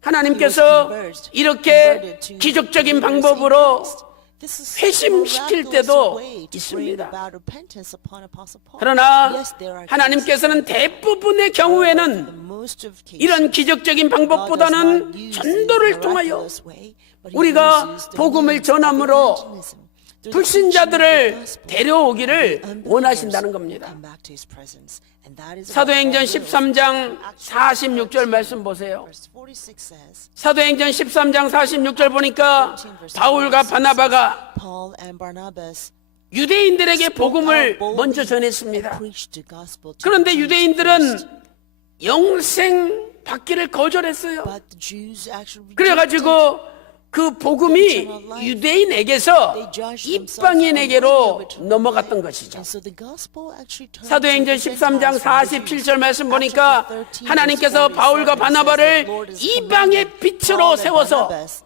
하나님께서 이렇게 기적적인 방법으로 this is 회심시킬 miraculous 때도 way to bring 있습니다. about repentance upon Apostle Paul. 그러나 Yes, there are 하나님께서는 대부분의 cases. 경우에는 Most of cases, 이런 기적적인 God does not 방법보다는 use 전도를 the 통하여 miraculous way, but he 우리가 uses the 복음을 means of 전함으로 evangelism. Through the 불신자들을 preaching of the gospel, 데려오기를 unbelievers 원하신다는 겁니다. come back to his presence. And that is 사도행전 what God 13장 wills. 46절 말씀 보세요. Verse 46 says, 사도행전 13장 46절 보니까 바울과 바나바가 Paul and Barnabas 유대인들에게 복음을 spoke out 먼저 boldly 전했습니다. and preached the gospel to 그런데 the Jews 유대인들은 first. 영생 받기를 거절했어요. But the Jews actually rejected. 그래가지고 그 복음이 유대인에게서 이방인에게로 넘어갔던 것이죠. And so the gospel actually turned 사도행전 to the 13장 Gentiles from the 47절 말씀 Jews. 보니까 Acts chapter 13, 하나님께서 verse 바울과 47 바나바를 says the Lord has 이방의 commanded 빛으로 Paul and 세워서 Barnabas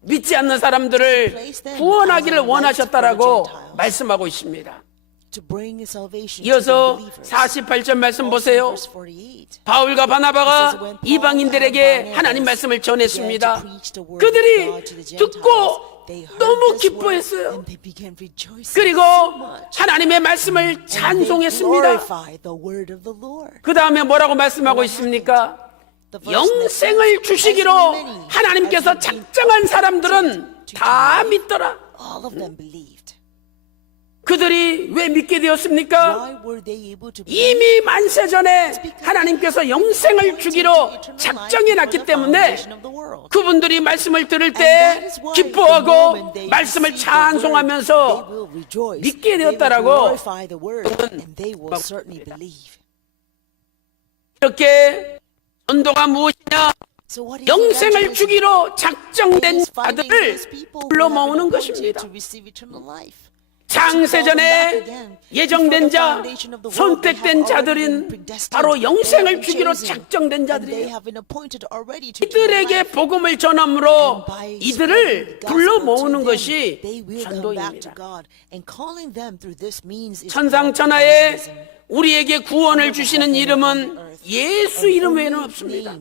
믿지 않는 사람들을 구원하기를 원하셨다라고 말씀하고 있습니다. to bring salvation to 이어서 the believers. 48절 말씀 Also, 보세요. verse 48. 바울과 바나바가 이방인들에게 하나님 말씀을 전했습니다. 그들이 듣고 너무 기뻐했어요. 그리고 하나님의 말씀을 찬송했습니다. 그 다음에 뭐라고 말씀하고 있습니까? 영생을 주시기로 하나님께서 작정한 사람들은 다 믿더라. All of them believed. 그들이 왜 믿게 되었습니까? Why were they able to believe? 이미 만세 전에 하나님께서 영생을 주기로 작정해 놨기 때문에 그분들이 말씀을 들을 때 기뻐하고 말씀을 찬송하면서 믿게 되었다라고 이렇게 전도가 무엇이냐? 영생을 주기로 작정된 자들을 불러 모으는 것입니다. 창세전에 예정된 자, 선택된 자들인 바로 영생을 주기로 작정된 자들이에요. 이들에게 복음을 전함으로 이들을 불러 모으는 것이 전도입니다. 천상천하에 우리에게 구원을 주시는 이름은 예수 이름 외에는 없습니다.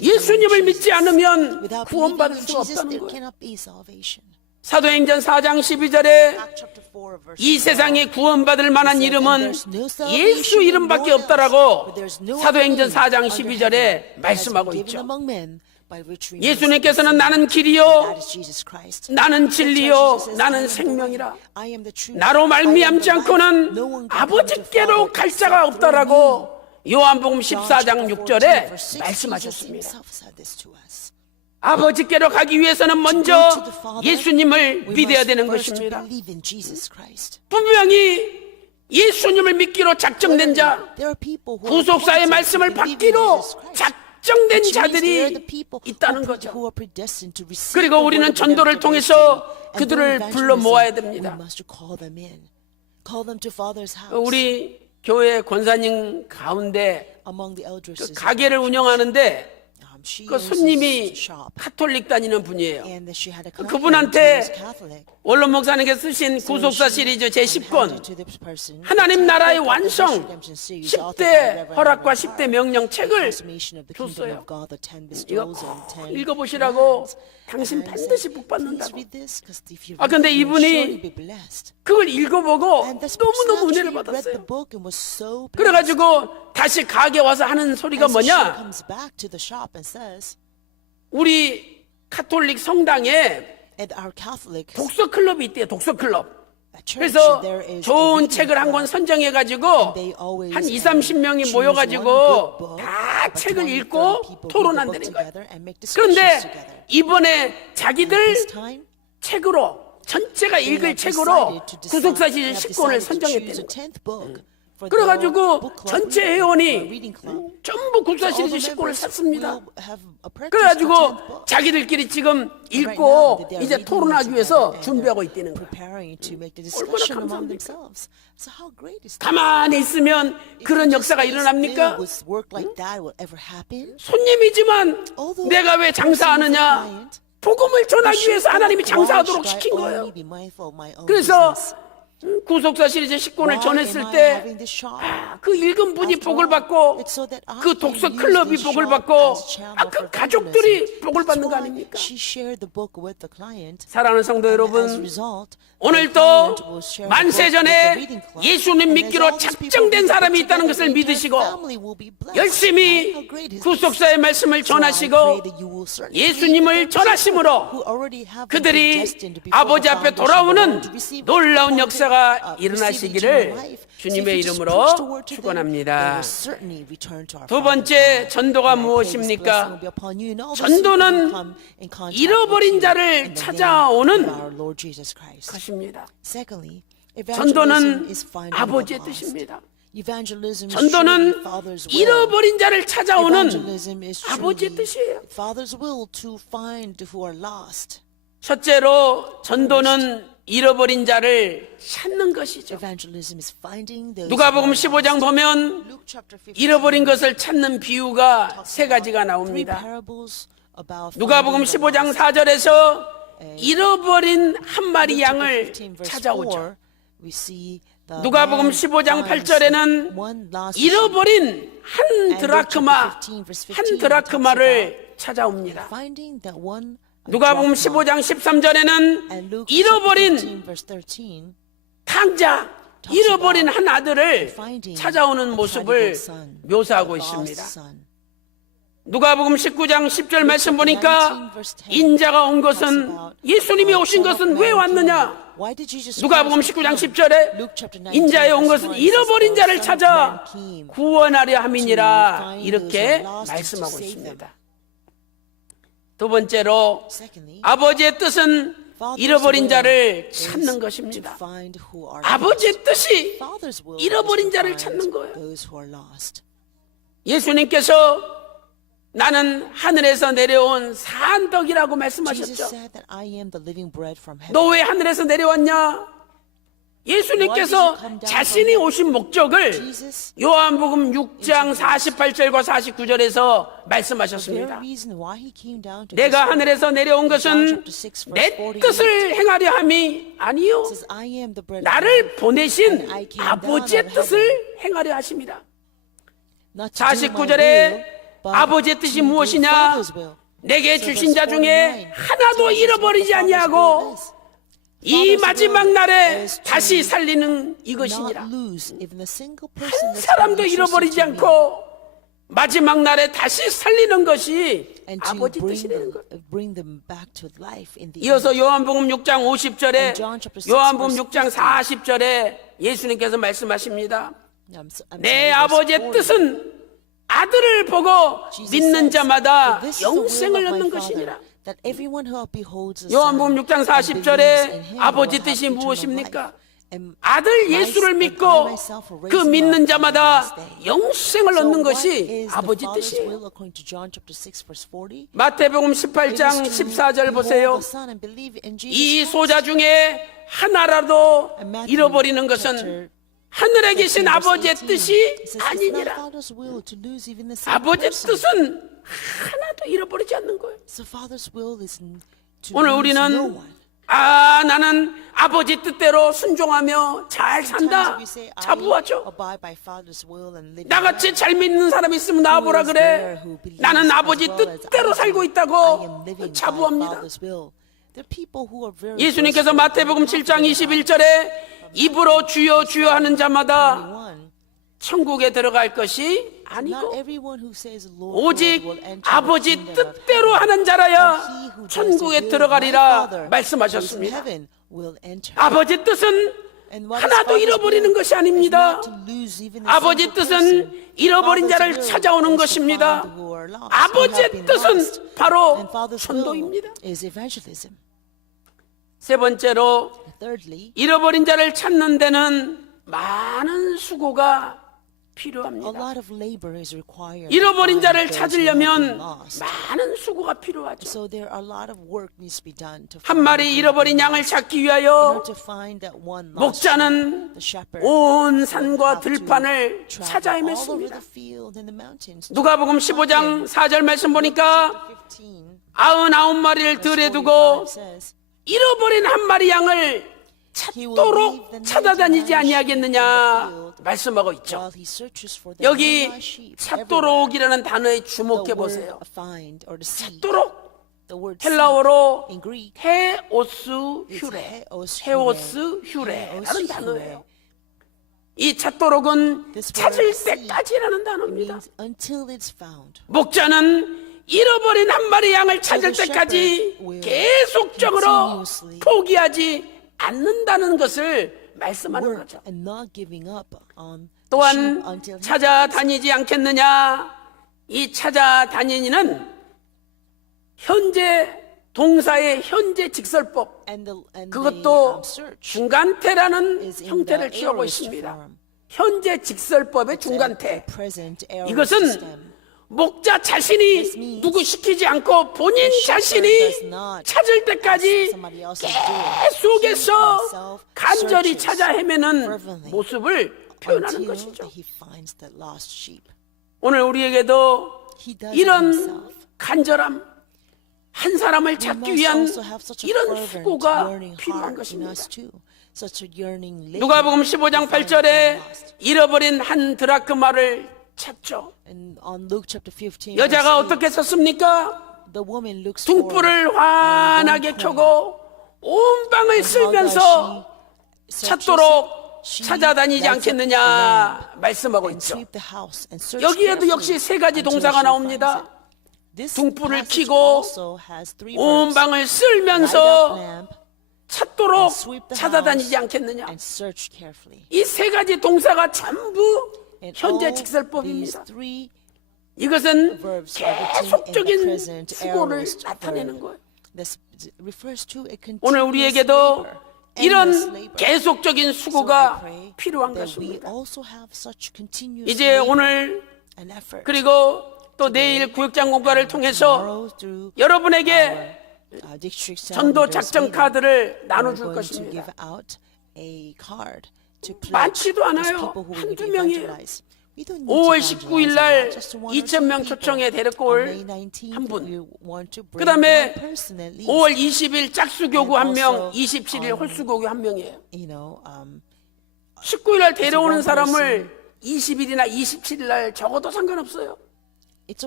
예수님을 믿지 않으면 구원받을 수가 없다는 거예요. 사도행전 4장 12절에 이 세상에 구원받을 만한 이름은 예수 이름밖에 없다라고 사도행전 4장 12절에 말씀하고 있죠. 예수님께서는 나는 길이요 나는 진리요 나는 생명이라 나로 말미암지 않고는 아버지께로 갈 자가 없다라고 요한복음 14장 6절에 말씀하셨습니다. 아버지께로 가기 위해서는 먼저 예수님을 믿어야 되는 것입니다. 분명히 예수님을 믿기로 작정된 자, 구속사의 말씀을 받기로 작정된 자들이 있다는 거죠. 그리고 우리는 전도를 통해서 그들을 불러 모아야 됩니다. 우리 교회 권사님 가운데 그 가게를 운영하는데 그 손님이 카톨릭 다니는 분이에요. 그분한테 원론 목사님께서 쓰신 구속사 시리즈 제10권 하나님 나라의 완성 10대 허락과 10대 명령 책을 줬어요. 이거 꼭 읽어보시라고 당신 반드시 복 받는다고. 근데 이분이 그걸 읽어보고 너무너무 은혜를 받았어요. 그래가지고 다시 가게 와서 하는 소리가 뭐냐? 우리 카톨릭 성당에 독서 클럽이 있대요. 독서 클럽. 그래서 좋은 책을 한 권 선정해가지고 한 20-30명이 모여가지고 다 책을 읽고 토론한다는 거예요. 그런데 이번에 자기들 책으로 전체가 읽을 책으로 구속사 시리즈 10권을 선정했다는 거예요. 그래가지고 전체 회원이 전부 구속사 시리즈 10권을 샀습니다. 그래가지고 자기들끼리 지금 읽고 이제 토론하기 위해서 준비하고 있다는 거예요. 얼마나 감사합니까? 가만히 있으면 그런 역사가 일어납니까? 손님이지만 내가 왜 장사하느냐? 복음을 전하기 위해서 하나님이 장사하도록 시킨 거예요. 그래서 구속사 시리즈 10권을 전했을 때 그 읽은 분이 복을 받고 그 독서 클럽이 복을 받고 그 가족들이 복을 받는 거 아닙니까? 사랑하는 성도 여러분, 오늘도 만세 전에 예수님 믿기로 작정된 사람이 있다는 것을 믿으시고 열심히 구속사의 말씀을 전하시고 예수님을 전하심으로 그들이 아버지 앞에 돌아오는 놀라운 역사가 일어나시기를 주님의 이름으로 축원합니다. 두 번째, 전도가 무엇입니까? 전도는 잃어버린 자를 찾아오는 것입니다. 전도는 아버지의 뜻입니다. 전도는 잃어버린 자를 찾아오는 아버지의 뜻이에요. 첫째로 전도는 잃어버린 자를 찾는 것이죠. 누가복음 15장 보면 잃어버린 것을 찾는 비유가 세 가지가 나옵니다. 누가복음 15장 4절에서 잃어버린 한 마리 양을 찾아오죠. 누가복음 15장 8절에는 잃어버린 한 드라크마를 찾아옵니다. 누가복음 15장 13절에는 잃어버린 탕자, 잃어버린 한 아들을 찾아오는 모습을 묘사하고 있습니다. 누가복음 19장 10절 말씀 보니까 인자가 온 것은, 예수님이 오신 것은 왜 왔느냐? 누가복음 19장 10절에 인자에 온 것은 잃어버린 자를 찾아 구원하려 함이니라, 이렇게 말씀하고 있습니다. 두 번째로 아버지의 뜻은 잃어버린 자를 찾는 것입니다. 아버지의 뜻이 잃어버린 자를 찾는 거예요. 예수님께서 나는 하늘에서 내려온 산떡이라고 말씀하셨죠. 너 왜 하늘에서 내려왔냐? 예수님께서 자신이 오신 목적을 요한복음 6장 48절과 49절에서 말씀하셨습니다. 내가 하늘에서 내려온 것은 내 뜻을 행하려 함이 아니요, 나를 보내신 아버지의 뜻을 행하려 하십니다. 49절에 아버지의 뜻이 무엇이냐? 내게 주신 자 중에 하나도 잃어버리지 아니하고 이 마지막 날에 다시 살리는 이것이니라. 한 사람도 잃어버리지 않고 마지막 날에 다시 살리는 것이 아버지 뜻이라는 것. 이어서 요한복음 6장 50절에, 요한복음 6장 40절에 예수님께서 말씀하십니다. 내 아버지의 뜻은 아들을 보고 믿는 자마다 영생을 얻는 것이니라. 요한복음 6장 40절에 아버지 뜻이 무엇입니까? 아들 예수를 믿고 그 믿는 자마다 영생을 얻는 것이 아버지 뜻이에요. 마태복음 18장 14절 보세요. 이 소자 중에 하나라도 잃어버리는 것은 하늘에 계신 아버지의 뜻이 아니니라. 아버지의 뜻은 하나도 잃어버리지 않는 거예요. 오늘 우리는 나는 아버지 뜻대로 순종하며 잘 산다, 자부하죠. 나같이 잘 믿는 사람 있으면 나와보라 그래. 나는 아버지 뜻대로 살고 있다고 자부합니다. 예수님께서 마태복음 7장 21절에 입으로 주여 주여 하는 자마다 천국에 들어갈 것이 아니고 오직 아버지 뜻대로 하는 자라야 천국에 들어가리라 말씀하셨습니다. 아버지 뜻은 하나도 잃어버리는 것이 아닙니다. 아버지 뜻은 잃어버린 자를 찾아오는 것입니다. 아버지의 뜻은 바로 전도입니다. 세 번째로, 잃어버린 자를 찾는 데는 많은 수고가 필요합니다. 잃어버린 자를 찾으려면 많은 수고가 필요하죠. 한 마리 잃어버린 양을 찾기 위하여 목자는 온 산과 들판을 찾아 헤맸습니다. 누가복음 15장 4절 말씀 보니까 99마리를 들에 두고 잃어버린 한 마리 양을 찾도록 찾아다니지 아니하겠느냐 말씀하고 있죠. 여기 찾도록이라는 단어에 주목해 보세요. 찾도록, 헬라어로 헤오스 휴레라는 단어예요. 이 찾도록은 찾을 때까지라는 단어입니다. 목자는 잃어버린 한 마리 양을 찾을 때까지 계속적으로 포기하지 않는다는 것을 말씀하는 거죠. 또한 찾아다니지 않겠느냐? 이 찾아다니는 현재 동사의 현재 직설법, 그것도 중간태라는 형태를 취하고 있습니다. 현재 직설법의 중간태, 이것은 목자 자신이 누구 시키지 않고 본인 자신이 찾을 때까지 계속해서 간절히 찾아 헤매는 모습을 표현하는 것이죠. 오늘 우리에게도 이런 간절함, 한 사람을 찾기 위한 이런 수고가 필요한 것입니다. 누가복음 15장 8절에 잃어버린 한 드라크마를 찾죠. 여자가 어떻게 썼습니까? 등불을 환하게 켜고 온 방을 쓸면서 찾도록 찾아다니지 않겠느냐 말씀하고 있죠. 여기에도 역시 세 가지 동사가 나옵니다. 등불을 켜고 온 방을 쓸면서 찾도록 찾아다니지 않겠느냐? 이 세 가지 동사가 전부 현재 직설법입니다. 이것은 계속적인 수고를 나타내는 거예요. 오늘 우리에게도 이런 계속적인 수고가 필요한 것입니다. 이제 오늘 그리고 또 내일 구역장 공과를 통해서 여러분에게 전도 작전 카드를 나눠줄 것입니다. 많지도 않아요. 한두 명이에요. 5월 19일 날 2,000명 초청에 데리고 올 한 분, 그 다음에 5월 20일 짝수교구 한 명, 27일 홀수교구 한 명이에요. 19일 날 데려오는 사람을 20일이나 27일 날 적어도 상관없어요.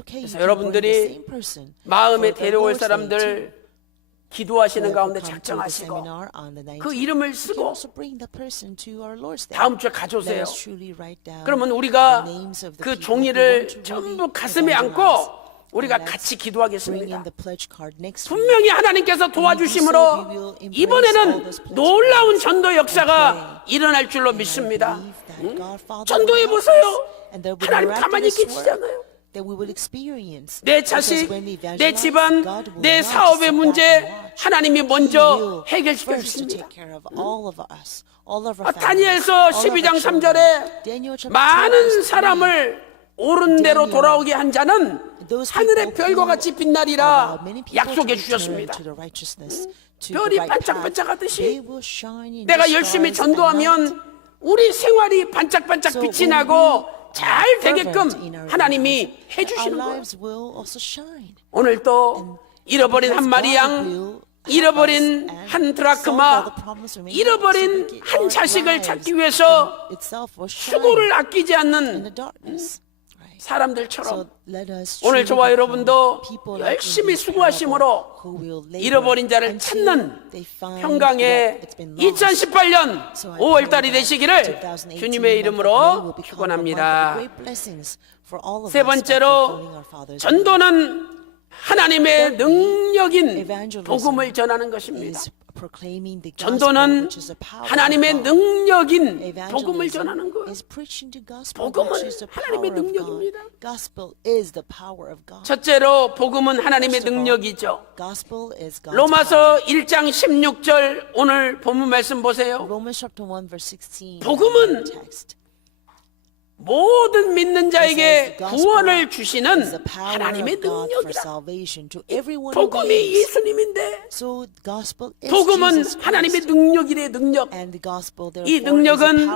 그래서 여러분들이 마음에 데려올 사람들 기도하시는 가운데 작정하시고 그 이름을 쓰고 다음 주에 가져오세요. 그러면 우리가 그 종이를 전부 가슴에 안고 우리가 같이 기도하겠습니다. 분명히 하나님께서 도와주심으로 이번에는 놀라운 전도 역사가 일어날 줄로 믿습니다. 전도해 보세요. 하나님 가만히 계시잖아요. 내 자식, 내 집안, 내 사업의 문제 하나님이 먼저 해결시켜 주십니다. 다니엘서 12장 3절에 많은 사람을 옳은 대로 돌아오게 한 자는 하늘의 별과 같이 빛나리라 약속해 주셨습니다. 별이 반짝반짝하듯이 내가 열심히 전도하면 우리 생활이 반짝반짝 빛이 나고 잘 되게끔 하나님이 해주시는 거예요. 오늘 또 잃어버린 한 마리 양, 잃어버린 한 드라크마, 잃어버린 한 자식을 찾기 위해서 수고를 아끼지 않는 사람들처럼 오늘 저와 여러분도 열심히 수고하심으로 잃어버린 자를 찾는 평강의 2018년 5월달이 되시기를 주님의 이름으로 축원합니다. 세 번째로 전도는 하나님의 능력인 복음을 전하는 것입니다. 전도는 하나님의 능력인 복음을 전하는 거예요. 복음은 하나님의 능력입니다. 첫째로 복음은 하나님의 능력이죠. 로마서 1장 16절 오늘 본문 말씀 보세요. 복음은 모든 믿는 자에게 구원을 주시는 하나님의 능력이다. 복음이 예수님인데 복음은 하나님의 능력이래. 능력. 이 능력은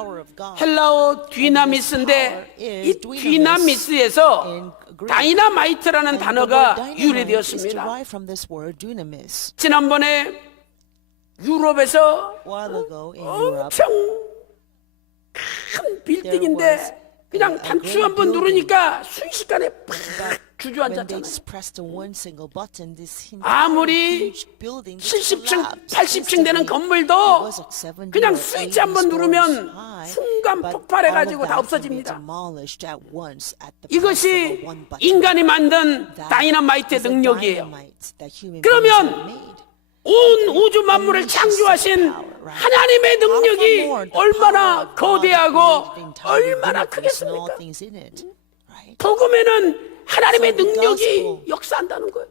헬라어 뒤나미스인데 이 뒤나미스에서 다이나마이트라는 단어가 유래되었습니다. 지난번에 유럽에서 엄청 큰 빌딩인데 그냥 단추 한번 누르니까 순식간에 팍 주저앉았잖아요. 아무리 70층, 80층 되는 건물도 그냥 스위치 한번 누르면 순간 폭발해가지고 다 없어집니다. 이것이 인간이 만든 다이너마이트의 능력이에요. 그러면 온 우주 만물을 창조하신 하나님의 능력이 얼마나 거대하고 얼마나 크겠습니까? 복음에는 하나님의 능력이 역사한다는 거예요.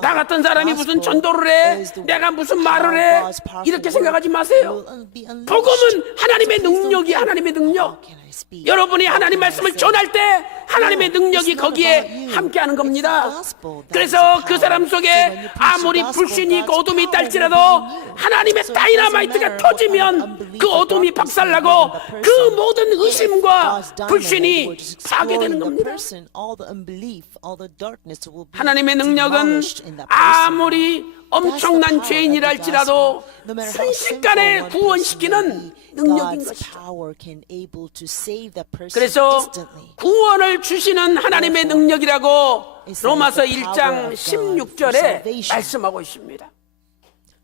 나 같은 사람이 무슨 전도를 해, 내가 무슨 말을 해, 이렇게 생각하지 마세요. 복음은 하나님의 능력이 하나님의 능력. 여러분이 하나님 말씀을 전할 때 하나님의 능력이 거기에 함께하는 겁니다. 그래서 그 사람 속에 아무리 불신이 있고 어둠이 있다 할지라도 하나님의 다이너마이트가 터지면 그 어둠이 박살나고 그 모든 의심과 불신이 파괴되는 겁니다. 하나님의 능력은 아무리 엄청난 죄인이라 할지라도 순식간에 구원시키는 능력인 것이죠. 그래서 구원을 주시는 하나님의 능력이라고 로마서 1장 16절에 말씀하고 있습니다.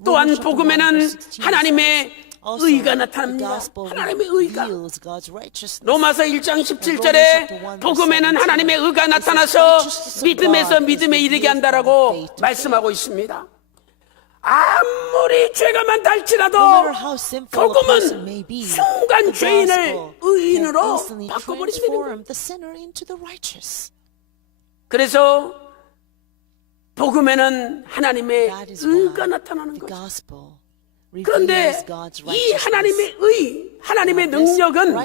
또한 복음에는 하나님의 의가 나타납니다. 하나님의 의가. 로마서 1장 17절에 복음에는 하나님의 의가 나타나서 믿음에서 믿음에 이르게 한다라고 말씀하고 있습니다. 아무리 죄가 많다 할지라도 복음은 순간 죄인을 의인으로 바꿔버리는 거예요. 그래서 복음에는 하나님의 의가 나타나는 거죠. 그런데 이 하나님의 의, 하나님의 능력은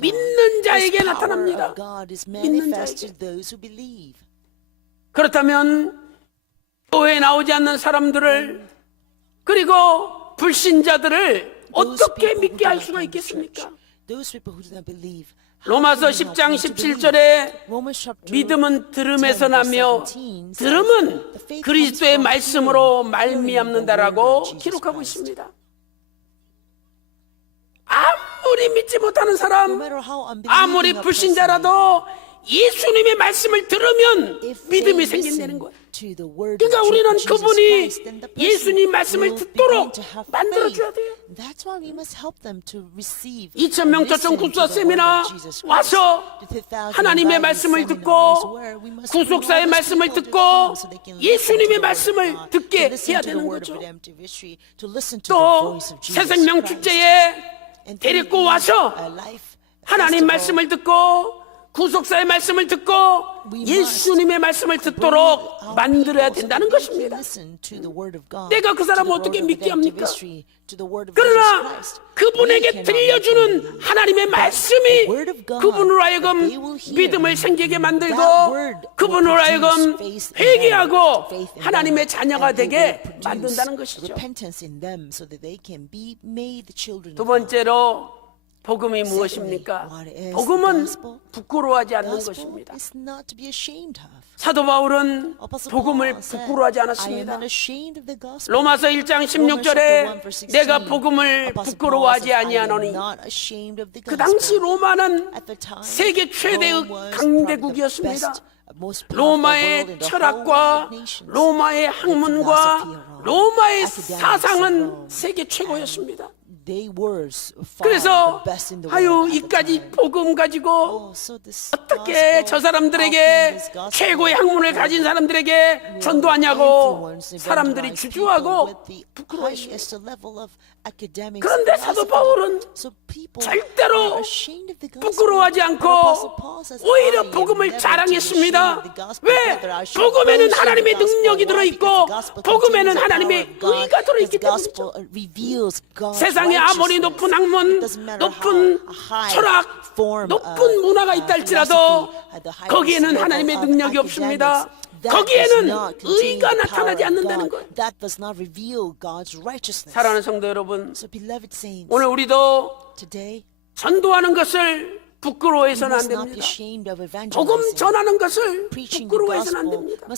믿는 자에게 나타납니다. 믿는 자에게. 그렇다면 교회에 나오지 않는 사람들을 그리고 불신자들을 어떻게 믿게 할 수가 있겠습니까? 로마서 10장 17절에 믿음은 들음에서 나며 들음은 그리스도의 말씀으로 말미암는다라고 기록하고 있습니다. 아무리 믿지 못하는 사람, 아무리 불신자라도 예수님의 말씀을 들으면 믿음이 생긴다는 거예요. 그러니까 우리는 그분이 예수님 말씀을 듣도록 만들어줘야 돼요. 2,000명 초청 구수사 세미나 와서 하나님의 말씀을 듣고 구속사의 말씀을 듣고 예수님의 말씀을 듣게 해야 되는 거죠. 또 새생명 축제에 데리고 와서 하나님 말씀을 듣고 구속사의 말씀을 듣고 예수님의 말씀을 듣도록 만들어야 된다는 것입니다. 내가 그 사람을 어떻게 믿게 합니까? 그러나 그분에게 들려주는 하나님의 말씀이 그분으로 하여금 믿음을 생기게 만들고 그분으로 하여금 회개하고 하나님의 자녀가 되게 만든다는 것이죠. 두 번째로 복음이 무엇입니까? 복음은 부끄러워하지 않는 것입니다. 사도 바울은 복음을 부끄러워하지 않았습니다. 로마서 1장 16절에 내가 복음을 부끄러워하지 아니하노니, 그 당시 로마는 세계 최대의 강대국이었습니다. 로마의 철학과 로마의 학문과 로마의 사상은 세계 최고였습니다. 그래서 이까지 복음 가지고 어떻게 저 사람들에게 최고의 학문을 가진 사람들에게 전도하냐고 사람들이 주저하고 부끄러워했습니다. 그런데 사도 바울은 절대로 부끄러워하지 않고 오히려 복음을 자랑했습니다. 왜? 복음에는 하나님의 능력이 들어있고 복음에는 하나님의 의가 들어있기 때문이죠. 세상에 아무리 높은 학문, 높은 철학, 높은 문화가 있다 할지라도 거기에는 하나님의 능력이 없습니다. 거기에는 의가 나타나지 않는다는 거예요. 사랑하는 성도 여러분, 오늘 우리도 전도하는 것을 부끄러워해서는 안 됩니다. 복음 전하는 것을 부끄러워해서는 안 됩니다.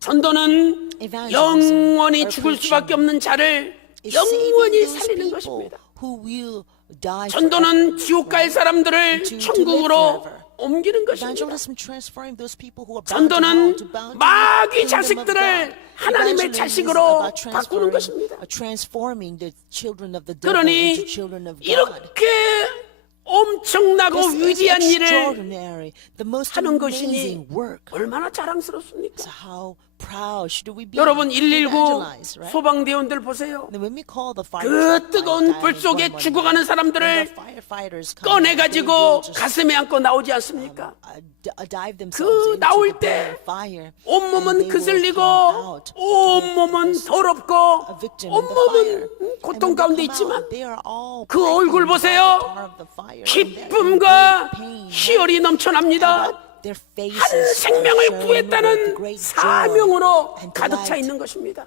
전도는 영원히 죽을 수밖에 없는 자를 영원히 살리는 것입니다. 전도는 지옥 갈 사람들을 천국으로 옮기는 것입니다. 전도는 마귀 자식들을 하나님의 자식으로 바꾸는 것입니다. 그러니 이렇게 엄청나고 위대한 일을 하는 것이니 얼마나 자랑스럽습니까? 여러분 119 소방대원들 보세요. 그 뜨거운 불 속에 죽어가는 사람들을 꺼내가지고 가슴에 안고 나오지 않습니까? 그 나올 때 온몸은 그슬리고 온몸은 더럽고 온몸은 고통 가운데 있지만 그 얼굴 보세요. 기쁨과 희열이 넘쳐납니다. 한 생명을 구했다는 사명으로 가득 차 있는 것입니다.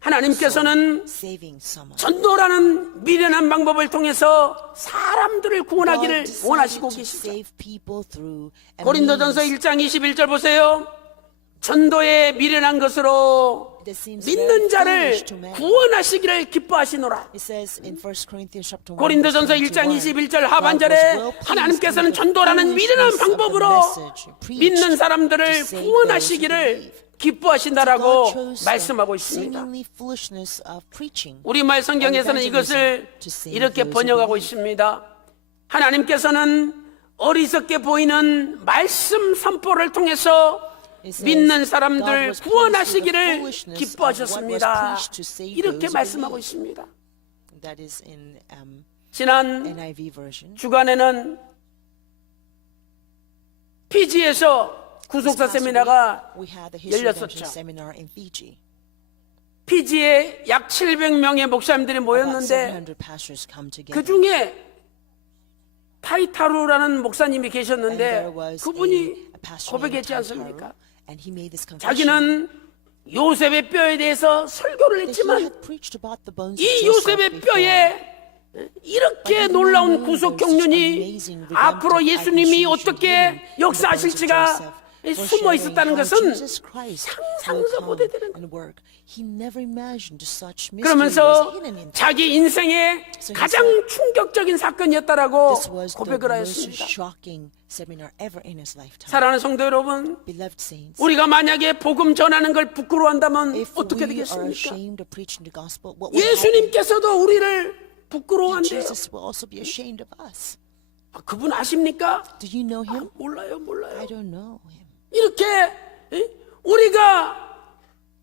하나님께서는 전도라는 미련한 방법을 통해서 사람들을 구원하기를 원하시고 계시죠. 고린도전서 1장 21절 보세요. 전도에 미련한 것으로 믿는 자를 구원하시기를 기뻐하시노라. 고린도전서 1장 21절 하반절에 하나님께서는 전도라는 미련한 방법으로 믿는 사람들을 구원하시기를 기뻐하신다라고 말씀하고 있습니다. 우리말 성경에서는 이것을 이렇게 번역하고 있습니다. 하나님께서는 어리석게 보이는 말씀 선포를 통해서 믿는 사람들 구원하시기를 기뻐하셨습니다. 이렇게 말씀하고 있습니다. 지난 주간에는 피지에서 구속사 세미나가 열렸었죠. 피지에 약 700명의 목사님들이 모였는데 그 중에 타이타루라는 목사님이 계셨는데 그분이 고백했지 않습니까? 자기는 요셉의 뼈에 대해서 설교를 했지만 이 요셉의 뼈에 이렇게 놀라운 구속 경륜이 앞으로 예수님이 어떻게 역사하실지가 숨어 있었다는 것은 상상도 못해되는 거예요. 그러면서 자기 인생의 가장 충격적인 사건이었다라고 고백을 하였습니다. 사랑하는 성도 여러분, 우리가 만약에 복음 전하는 걸 부끄러워한다면 어떻게 되겠습니까? 예수님께서도 우리를 부끄러워한대요. 그분 아십니까? 몰라요. 이렇게 우리가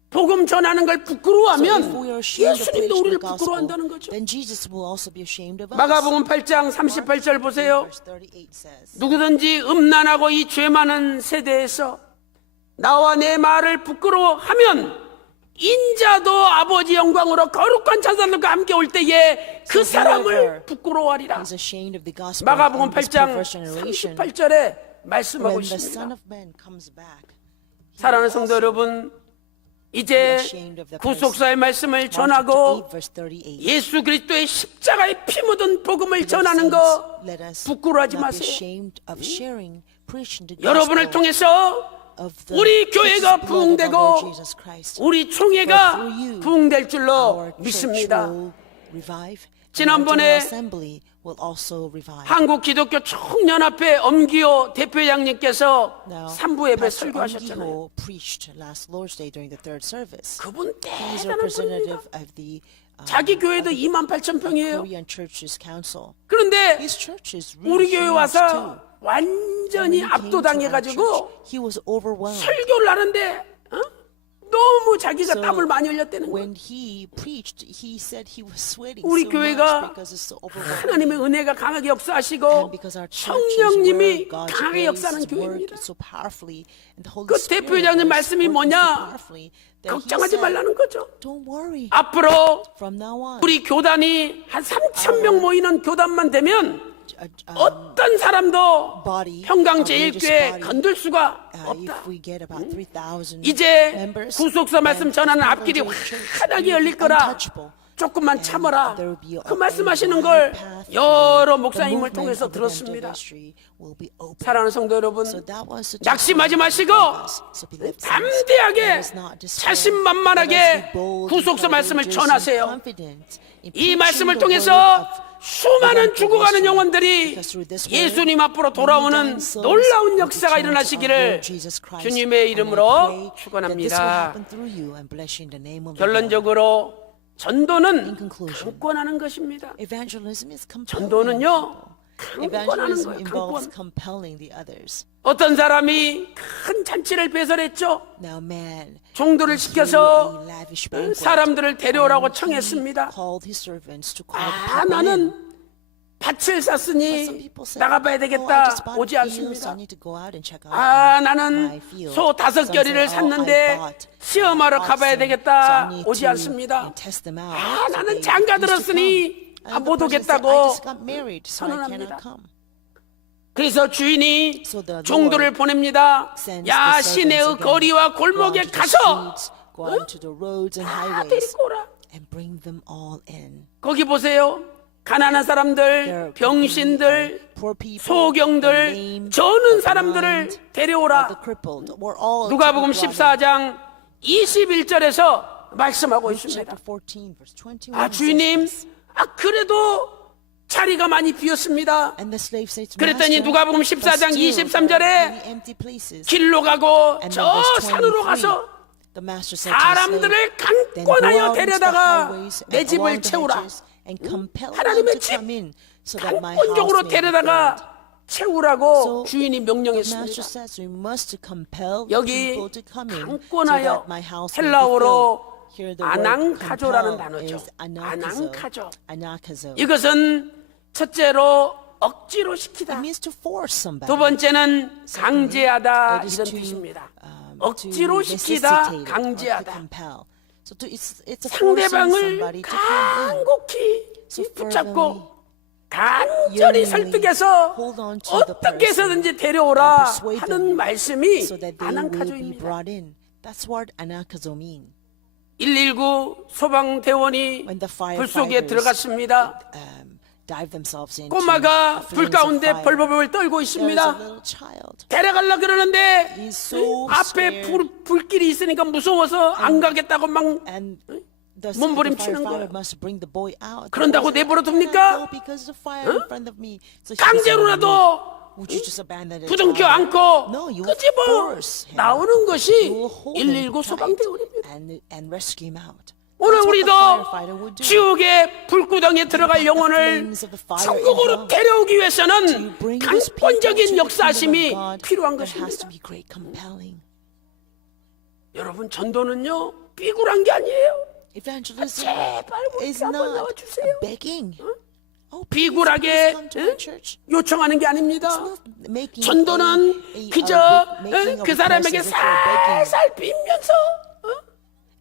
복음 전하는 걸 부끄러워하면 예수님도 우리를 부끄러워한다는 거죠. 마가복음 8장 38절 보세요. 누구든지 음란하고 이 죄 많은 세대에서 나와 내 말을 부끄러워하면 인자도 아버지 영광으로 거룩한 천사들과 함께 올 때에 그 사람을 부끄러워하리라. 마가복음 8장 38절에 말씀하고 있습니다. 사랑하는 성도 여러분, 이제 구속사의 말씀을 전하고 예수 그리스도의 십자가에 피 묻은 복음을 전하는 거 부끄러워하지 마세요. 여러분을 통해서 우리 교회가 부흥되고 우리 총회가 부흥될 줄로 믿습니다. 지난번에 한국 기독교 총연합회 엄기호 대표장님께서 3부 예배 설교하셨잖아요. 그분 대단한 분입니다. 자기 교회도 28,000평이에요. 그런데 우리 교회 와서 완전히 압도당해가지고 설교를 하는데 너무 자기가 땀을 많이 흘렸다는 거예요. 우리 교회가 하나님의 은혜가 강하게 역사하시고 성령님이 강하게 역사하는 교회입니다. 그 대표장님 말씀이 뭐냐? 걱정하지 말라는 거죠. 앞으로 우리 교단이 한 3,000명 모이는 교단만 되면 어떤 사람도 평강제일교회 건들 수가 없다. 이제 구속사 말씀 전하는 앞길이 환하게 열릴 거라 조금만 참아라. 그 말씀하시는 걸 여러 목사님을 통해서 들었습니다. 사랑하는 성도 여러분, 낙심하지 마시고 담대하게 자신만만하게 구속사 말씀을 전하세요. 이 말씀을 통해서 수많은 죽어가는 영혼들이 예수님 앞으로 돌아오는 놀라운 역사가 일어나시기를 주님의 이름으로 축원합니다. 결론적으로 전도는 강권하는 것입니다. 전도는요, 강권하는 거예요. 강권. 어떤 사람이 큰 잔치를 배설했죠. 종도를 시켜서 사람들을 데려오라고 청했습니다. 나는 밭을 샀으니 나가봐야 되겠다. 오지 않습니다. 나는 소 5겨리를 샀는데 시험하러 가봐야 되겠다. 오지 않습니다. 나는 장가 들었으니 못 오겠다고 선언합니다. 그래서 주인이 종도를 보냅니다. 야, 시내의 거리와 골목에 가서 다 데리고 오라. 거기 보세요. 가난한 사람들, 병신들, 소경들, 저는 사람들을 데려오라. 누가복음 14장 21절에서 말씀하고 있습니다. 주인님, 그래도 자리가 많이 비었습니다. 그랬더니 누가복음 14장 23절에 길로 가고 저 산으로 가서 The master said to the slave, 사람들을 then go 강권하여 out into the 데려다가 highways 내 and 집을 along the 채우라. hedges and compel them 하나님의 to 집 come in so that my house 강권적으로 may be filled. 데려다가 채우라고 So 주인이 the master 명령했습니다. says we must compel 여기 people to come in so 강권하여 that my house may be 헬라어로 filled. Here the word 아낭카조라는 compel 단어죠. is 아낭카조. anakazo. 이것은 첫째로 억지로 시키다. It means to force somebody. 두 번째는 강제하다 It is 이런 to, 뜻입니다. to 억지로 시키다, necessitate it or to 강제하다. compel. So it's a forcing 상대방을 somebody to come in. 간곡히 So 붙잡고 간절히 설득해서 hold on to the 어떻게 person 해서든지 데려오라 and persuade 하는 them 말씀이 so that they will be 아낭카조입니다. brought in. That's what anakazo mean. 119 소방대원이 When the 불 속에 firefighters 들어갔습니다. dive themselves into 꼬마가 a 불 flames of 가운데 fire. 벌벌벌 떨고 There is a 있습니다. little child. 데려가려 그러는데 He's so 앞에 scared. 불길이 있으니까 무서워서 안 가겠다고 막 And the 몸부림치는 firefighter 거예요. must bring the boy out. 그런다고 The boy 내버려 said, "I cannot 둡니까? go because the fire in front of me." So she 강제로라도 said, "Would you just abandon the 부둥켜 child?" 안고 No, you will 끄집어 force him. 나오는 것이 You will hold him 119 tight 소방대원입니다. and rescue him out. 오늘 That's what the 우리도 firefighter would do. 지옥의 불구덩이에 들어갈 영혼을 천국으로 데려오기 위해서는 Bring these people to 강권적인 the 역사심이 kingdom of God, 필요한 there has 것입니다. to be great compelling. 여러분 전도는요 삐굴한 게 아니에요. Evangelism 제발 우리 is 한번 not 나와주세요. begging. Oh, please, 비굴하게 please come to my 응? church. 요청하는 게 It's 아닙니다. not making 전도는 a 그저 making of 그 a 사람에게 person as if you're begging. 살살 빌면서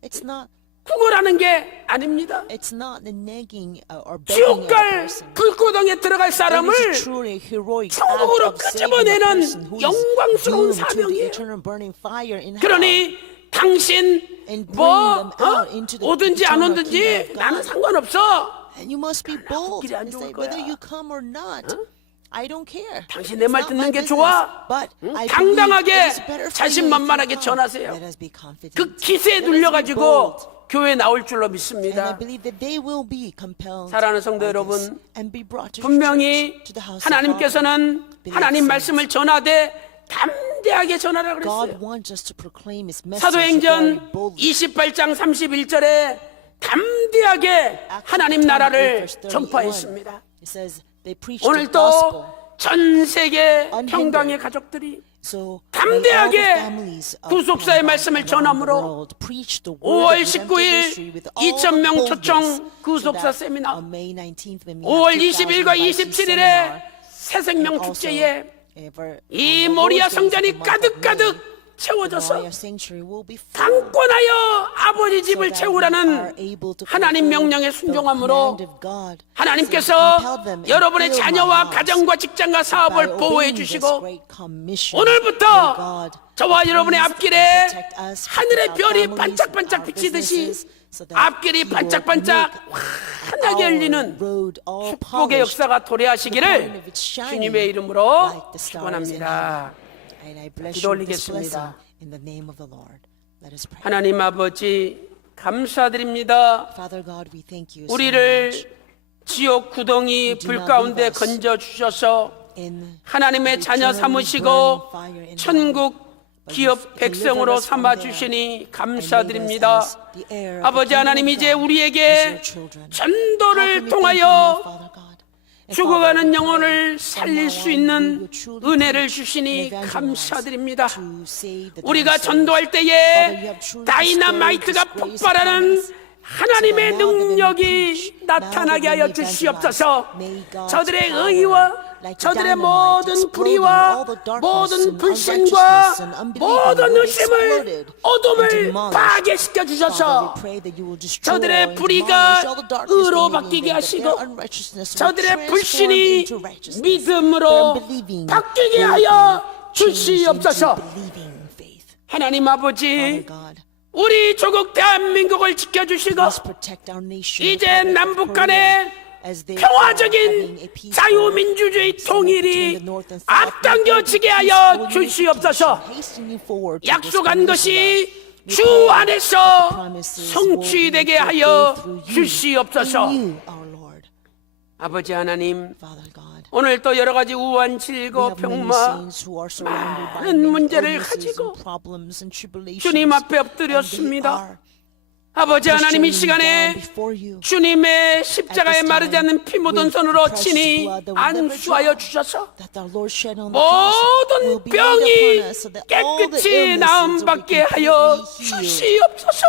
It's not. 구걸하는 게 아닙니다. It's not the nagging or begging 지옥 of a 갈 person. 불구덩이에 들어갈 It 사람을 is truly heroic act 천국으로 of saving a 끄집어내는 person who is 영광스러운 doomed to the 사명이에요. eternal burning fire in hell. 그러니 당신 And bring 뭐 them out into the 오든지 안 eternal 오든지 kingdom of God. 나는 상관없어. And you must be bold 길이 안 and 좋을 say whether 거야. you come or not. I don't care. 당신 내 말 It's not 듣는 my 게 business. 좋아. But I 당당하게 believe it is better for you if you 자신만만하게 come. 전하세요. Let us be confident. 그 기세에 Let us be 눌려가지고 bold. 교회 나올 줄로 And I 믿습니다. believe that they will be compelled 사랑하는 성도 by this 여러분, and be brought to 분명히 church, to the house of 하나님께서는 God. 하나님 말씀을 전하되 담대하게 전하라 God 그랬어요. wants us to proclaim His message very 사도행전 boldly. 28장 31절에 담대하게 하나님 나라를 전파했습니다. It says they preached the 오늘 gospel. 또 전 세계 Unhindered. 평강의 가족들이 So 담대하게 may all the families of 구속사의 Penang 말씀을 around the 전함으로 world preach the word 5월 of redemptive 19일 history with all 2,000명 the 초청 boldness, 구속사 so that 세미나, on May 19th, when we 5월 have 20일과 2000 27일에 seminar, 새생명 and also, 축제에 ever- 이 on the 모리아 Lord's Day for the 성전이 month of May, 가득가득 the 채워져서 Moriah Sanctuary will be full. 강권하여 아버지 So 집을 that we 채우라는 are able to 하나님 fulfill 명령에 the 순종함으로 command of God. So 하나님께서 compel them and 여러분의 fill my 자녀와 house 가정과 직장과 by 사업을 보호해 obeying this 주시고 great commission. 오늘부터 May God 저와 please 여러분의 앞길에 protect us, 하늘의 protect our 별이 families, 반짝반짝 our 비치듯이 businesses, so that 앞길이 He will 반짝반짝 make 환하게 our 열리는 road all 축복의 polished, 역사가 the point 도래하시기를 of its shining 주님의 이름으로 like the stars in 축원합니다. heaven. And I bless 기도 you with this blessing 올리겠습니다. in the name of the Lord. Let us pray. 하나님 아버지 감사드립니다. Father God, we thank you so 우리를 much. 지옥 구덩이 do 불 not 가운데 leave us 건져 주셔서 In 하나님의 자녀 eternally 삼으시고 burning fire in hell. 천국 기업 백성으로 삼아 주시니 감사드립니다. 아버지 하나님 이제 우리에게 전도를 통하여 죽어가는 영혼을 살릴 수 있는 은혜를 주시니 감사드립니다. 우리가 전도할 때에 다이너마이트가 폭발하는 하나님의 능력이 나타나게 하여 주시옵소서. 저들의 의와 저들의 모든 불의와 모든 불신과 모든 의심을 어둠을 파괴시켜 주셔서 저들의 불의가 의로 바뀌게 하시고 저들의 불신이 믿음으로 바뀌게 하여 주시옵소서. 하나님 아버지 우리 조국 대한민국을 지켜주시고 이제 남북 간의 평화적인 자유민주주의 통일이 앞당겨지게 하여 주시옵소서. 약속한 것이 주 안에서 성취되게 하여 주시옵소서. 아버지 하나님 오늘 또 여러 가지 우한, We 질거, have many 병마, saints who are surrounded by 많은 many 문제를 illnesses 가지고 and problems and tribulations. 주님 앞에 And they 엎드렸습니다. are 아버지 하나님, 이 showing 시간에 down before you. 주님의 십자가에 마르지 않는 피 묻은 손으로 친히 안수하여 주셔서 That the Lord shed on the cross will 모든 be laid 병이 upon us so that all the 깨끗이 illnesses will be 나음받게 하여 completely healed. 주시옵소서.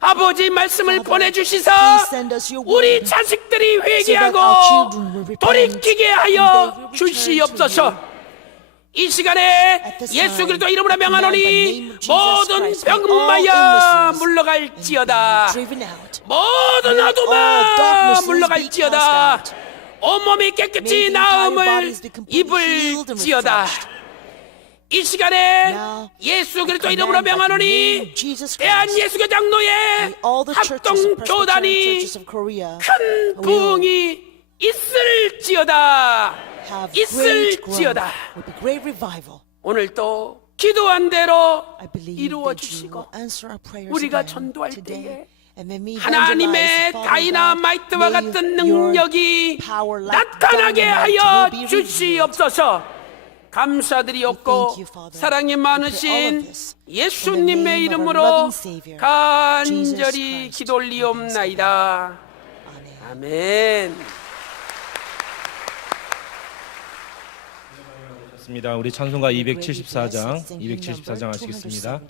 아버지 말씀을 Father, 보내주시사 please send us your 우리 word 자식들이 so that our 회개하고 children will repent 돌이키게 and 하여 they will return to 주시옵소서. you. 이 시간에 At this 예수 time, 그리스도 이름으로 in the name 명하노니 of Jesus 모든 Christ, may all 병마야 illnesses 물러갈지어다. driven out. 모든 May all 어둠아 darknesses be 물러갈지어다. cast out. 온몸이 May 깨끗이 the entire 나음을 bodies be completely healed and 입을지어다. refreshed. 이 시간에 Now, 예수 그리스도 I 이름으로 command by the name 명하노니 of Jesus 대한 Christ, 예수교 장로의 may all the churches, 합동 Presbyterian 교단이 churches of Korea, 큰 부흥이 있을지어다. have great growth, 있을지어다. will be great revival. 오늘 또 기도한 대로 I believe 이루어 that you 주시고 will answer our prayers 우리가 again 전도할 today. 때에 And when we 하나님의 evangelize, Father 다이나마이트와 God, 같은 may your 능력이 power like 나타나게 dynamite 하여 will be revealed. 주시옵소서. 감사드리옵고 Thank you, Father. 사랑이 We pray all of 많으신 this 예수님의 in the name of our 이름으로 loving Savior, 간절히 Jesus Christ. 기도올리옵나이다. Amen. 아멘. 있습니다. 우리 찬송가 274장 하시겠습니다.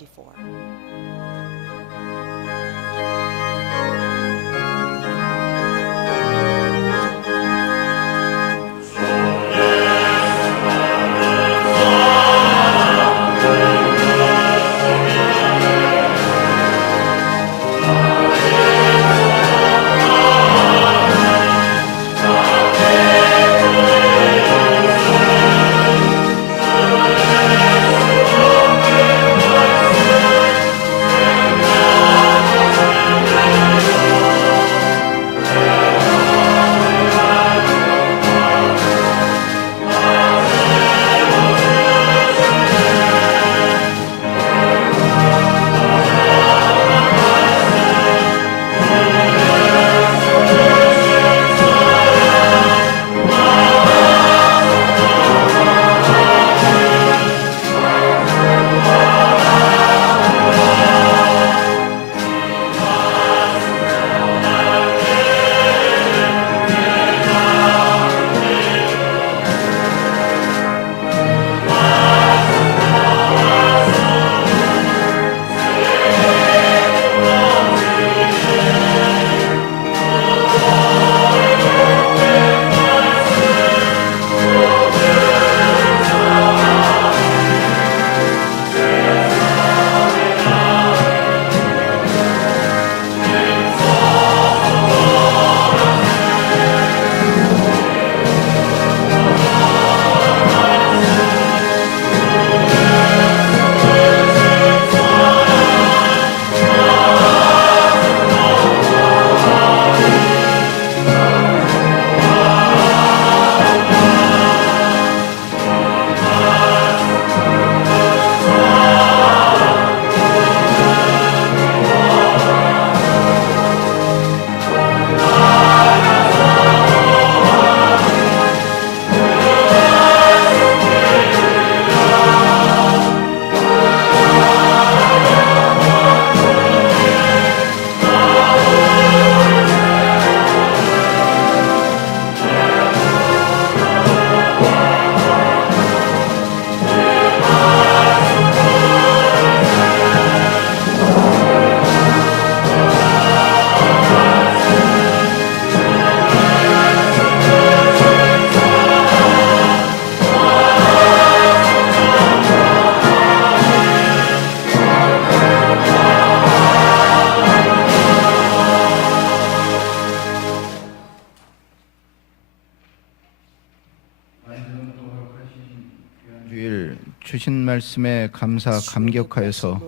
주일 주신 말씀에 감사 감격하여서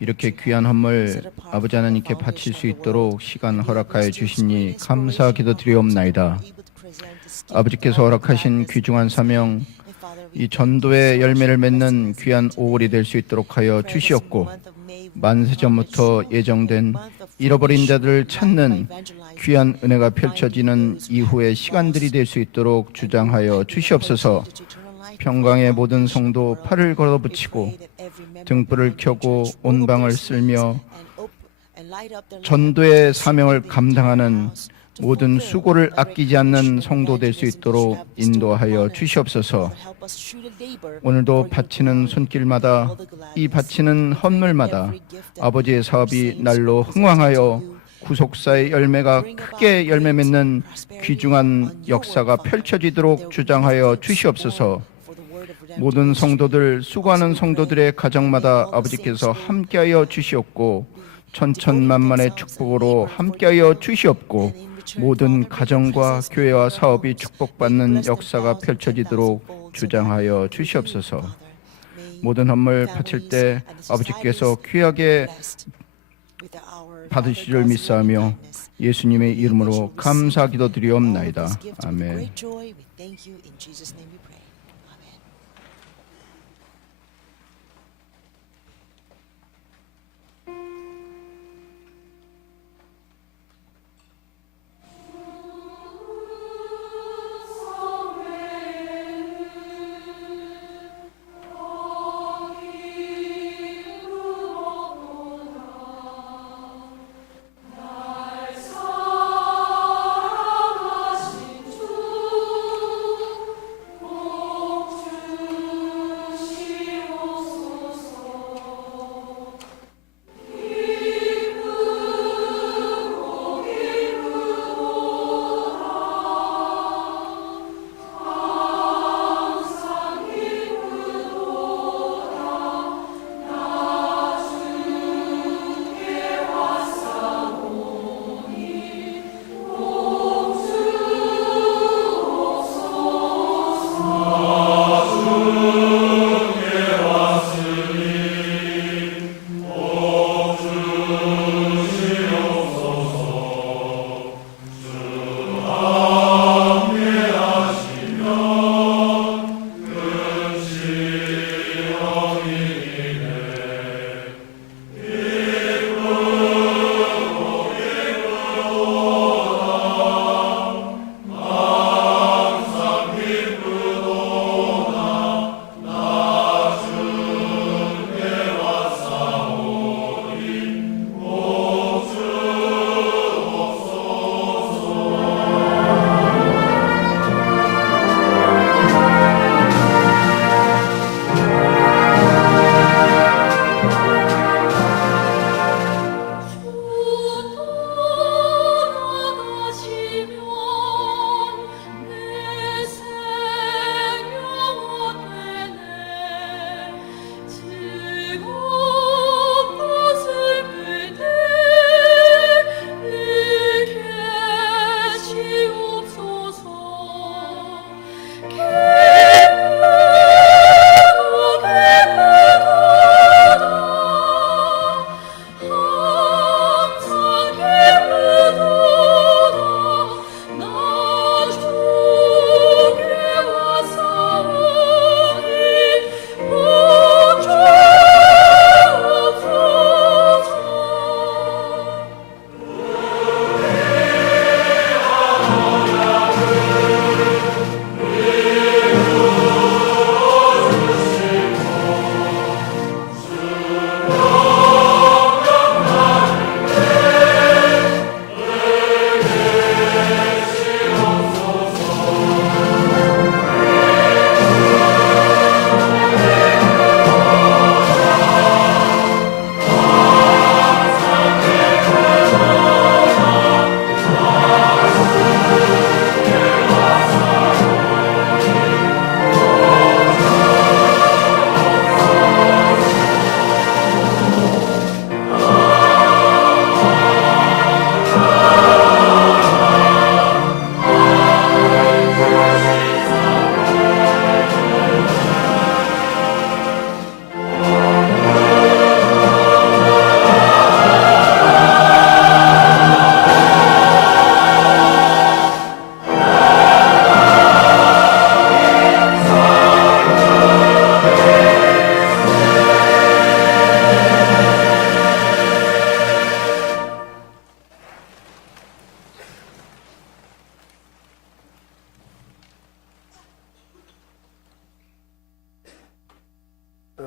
이렇게 귀한 헌물 아버지 하나님께 바칠 수 있도록 시간 허락하여 주시니 감사 기도드리옵나이다. 아버지께서 허락하신 귀중한 사명, 이 전도의 열매를 맺는 귀한 5월이 될 수 있도록 하여 주시었고 만세 전부터 예정된 잃어버린 자들을 찾는 귀한 은혜가 펼쳐지는 이후의 시간들이 될 수 있도록 주장하여 주시옵소서. 평강의 모든 성도 팔을 걸어붙이고 등불을 켜고 온 방을 쓸며 전도의 사명을 감당하는 모든 수고를 아끼지 않는 성도 될 수 있도록 인도하여 주시옵소서. 오늘도 바치는 손길마다, 이 바치는 헌물마다 아버지의 사업이 날로 흥왕하여 구속사의 열매가 크게 열매 맺는 귀중한 역사가 펼쳐지도록 주장하여 주시옵소서. 모든 성도들, 수고하는 성도들의 가정마다 아버지께서 함께하여 주시옵고 천천만만의 축복으로 함께하여 주시옵고 모든 가정과 교회와 사업이 축복받는 역사가 펼쳐지도록 주장하여 주시옵소서. 모든 헌물 바칠 때 아버지께서 귀하게 받으시리를 믿사오며 예수님의 이름으로 감사 기도드리옵나이다. 아멘.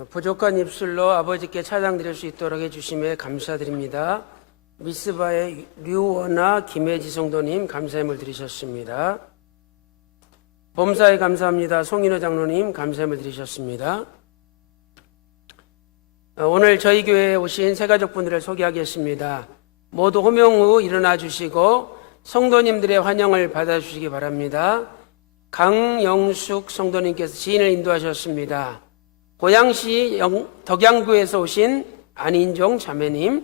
부족한 입술로 아버지께 찬양드릴 수 있도록 해주심에 감사드립니다. 미스바의 류원아 김혜지 성도님 감사함을 드리셨습니다. 범사에 감사합니다. 송인호 장로님 감사함을 드리셨습니다. 오늘 저희 교회에 오신 새가족분들을 소개하겠습니다. 모두 호명 후 일어나 주시고 성도님들의 환영을 받아주시기 바랍니다. 강영숙 성도님께서 지인을 인도하셨습니다. 고양시 덕양구에서 오신 안인종 자매님,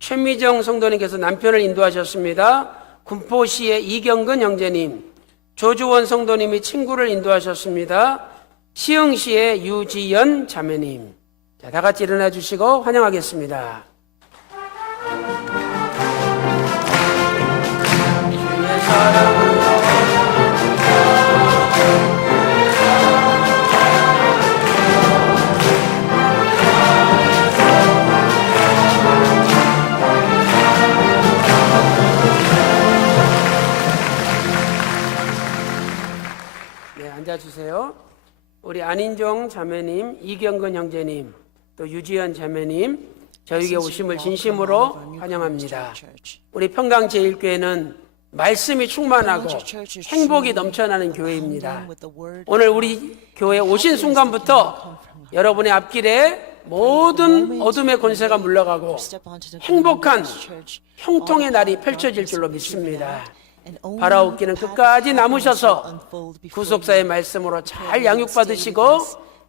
최미정 성도님께서 남편을 인도하셨습니다. 군포시의 이경근 형제님, 조주원 성도님이 친구를 인도하셨습니다. 시흥시의 유지연 자매님. 자, 다 같이 일어나 주시고 환영하겠습니다. 주의 사랑으로 앉아주세요. 우리 안인종 자매님, 이경근 형제님, 또 유지연 자매님, 저에게 오심을 진심으로 환영합니다. 우리 평강 제1교회는 말씀이 충만하고 행복이 넘쳐나는 교회입니다. 오늘 우리 교회에 오신 순간부터 여러분의 앞길에 모든 어둠의 권세가 물러가고 행복한 형통의 날이 펼쳐질 줄로 믿습니다. 바라옵기는 끝까지 남으셔서 구속사의 말씀으로 잘 양육받으시고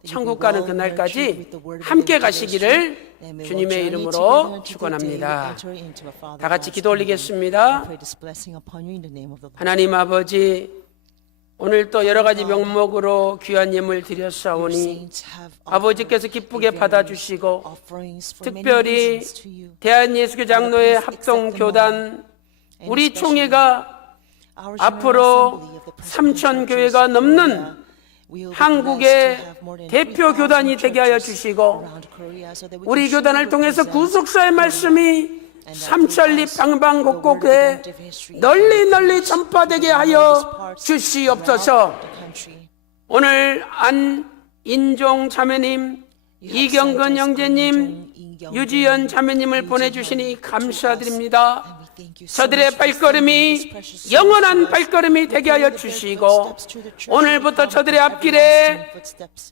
천국 가는 그날까지 함께 가시기를 주님의 이름으로 축원합니다. 다 같이 기도 올리겠습니다. 하나님 아버지, 오늘 또 여러 가지 명목으로 귀한 예물 드렸사오니 아버지께서 기쁘게 받아주시고 특별히 대한예수교 장로회 합동교단 우리 총회가 앞으로 3,000교회가 넘는 한국의 대표 교단이 되게 하여 주시고 우리 교단을 통해서 구속사의 말씀이 삼천리 방방곡곡에 널리 전파되게 하여 주시옵소서. 오늘 안인종 자매님, 이경근 형제님, 유지연 자매님을 보내주시니 감사드립니다. 저들의 발걸음이 영원한 발걸음이 되게 하여 주시고 오늘부터 저들의 앞길에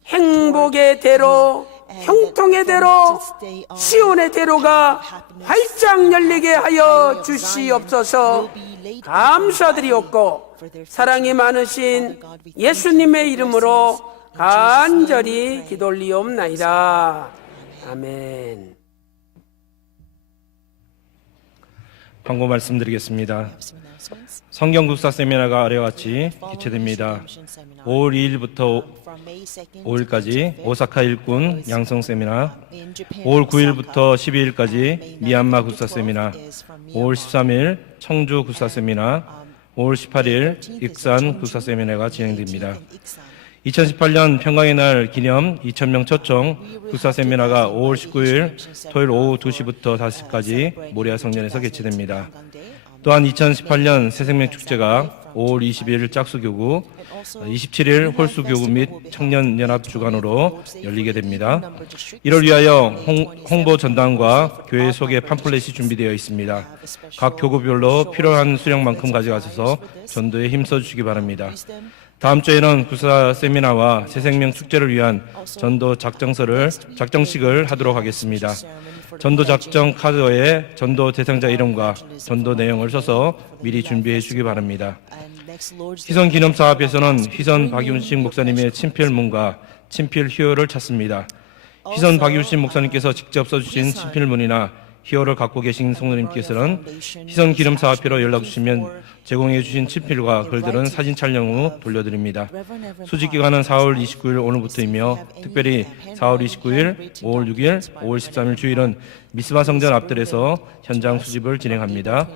행복의 대로, 형통의 대로, 시온의 대로가 활짝 열리게 하여 주시옵소서. 감사드리옵고 사랑이 많으신 예수님의 이름으로 간절히 기도 올리옵나이다. 아멘. 광고 말씀드리겠습니다. 성경국사 세미나가 아래와 같이 개최됩니다. 5월 2일부터 5일까지 오사카 일꾼 양성 세미나, 5월 9일부터 12일까지 미얀마 국사 세미나, 5월 13일 청주 국사 세미나, 5월 18일 익산 국사 세미나가 진행됩니다. 2018년 평강의 날 기념 2,000명 초청 국사 세미나가 5월 19일 토요일 오후 2시부터 5시까지 모리아 성전에서 개최됩니다. 또한 2018년 새생명 축제가 5월 20일 짝수교구, 27일 홀수교구 및 청년연합 주관으로 열리게 됩니다. 이를 위하여 홍보 전단과 교회 소개 팜플렛이 준비되어 있습니다. 각 교구별로 필요한 수령만큼 가져가셔서 전도에 힘써주시기 바랍니다. 다음 주에는 국사 세미나와 새생명 축제를 위한 전도 작정식을 하도록 하겠습니다. 전도 작정 카드에 전도 대상자 이름과 전도 내용을 써서 미리 준비해 주시기 바랍니다. 희선 기념 사업에서는 희선 박윤식 목사님의 친필문과 친필 희호를 찾습니다. 희선 박윤식 목사님께서 직접 써주신 친필문이나 희호를 갖고 계신 성도님께서는 희선 기념 사업회로 연락 주시면 제공해 주신 친필과 글들은 사진 촬영 후 돌려드립니다. 수집 기간은 4월 29일 오늘부터이며 특별히 4월 29일, 5월 6일, 5월 13일 주일은 미스바 성전 앞들에서 현장 수집을 진행합니다.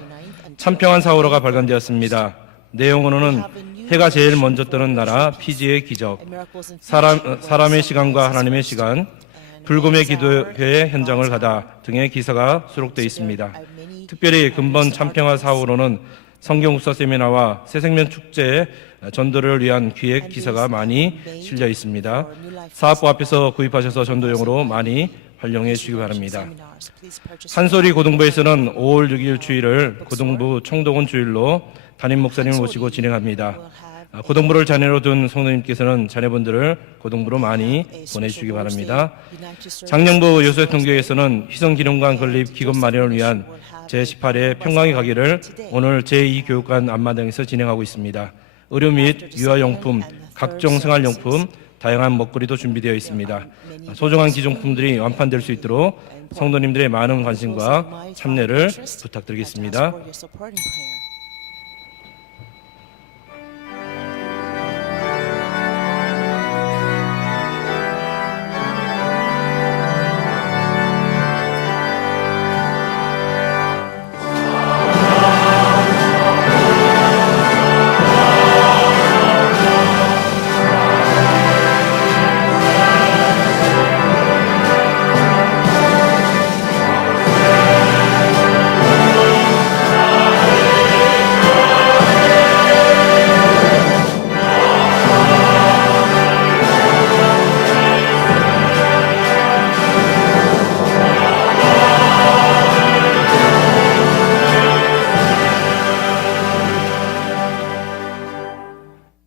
참평한 4월호가 발간되었습니다. 내용으로는 해가 제일 먼저 뜨는 나라 피지의 기적, 사람의 시간과 하나님의 시간, 불금의 기도회 현장을 가다 등의 기사가 수록되어 있습니다. 특별히 근본 참평화 4호로는 성경 묵사 세미나와 새생명 축제 전도를 위한 기획 기사가 많이 실려 있습니다. 사업부 앞에서 구입하셔서 전도용으로 많이 활용해 주시기 바랍니다. 한소리 고등부에서는 5월 6일 주일을 고등부 총동원 주일로 담임 목사님을 모시고 진행합니다. 고등부를 자녀로 둔 성도님께서는 자녀분들을 고등부로 많이 보내주시기 바랍니다. 장령부 요셉통교회에서는 희성기념관 건립 기금 마련을 위한 제18회 평강의 가기를 오늘 제2교육관 앞마당에서 진행하고 있습니다. 의료 및 유아용품, 각종 생활용품, 다양한 먹거리도 준비되어 있습니다. 소중한 기종품들이 완판될 수 있도록 성도님들의 많은 관심과 참여를 부탁드리겠습니다.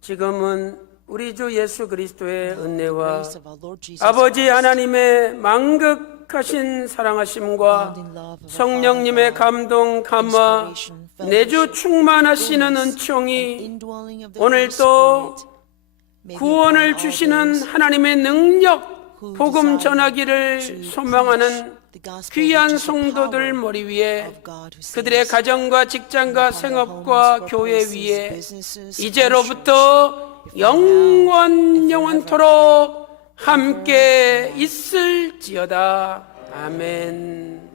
지금은 우리 주 예수 그리스도의 은혜와 아버지 하나님의 망극하신 사랑하심과 성령님의 감동 감화 내주 충만하시는 은총이 오늘도 구원을 주시는 하나님의 능력 복음 전하기를 소망하는 귀한 성도들 머리 위에 그들의 가정과 직장과 생업과 교회 위에 이제로부터 영원토록 함께 있을지어다. 아멘.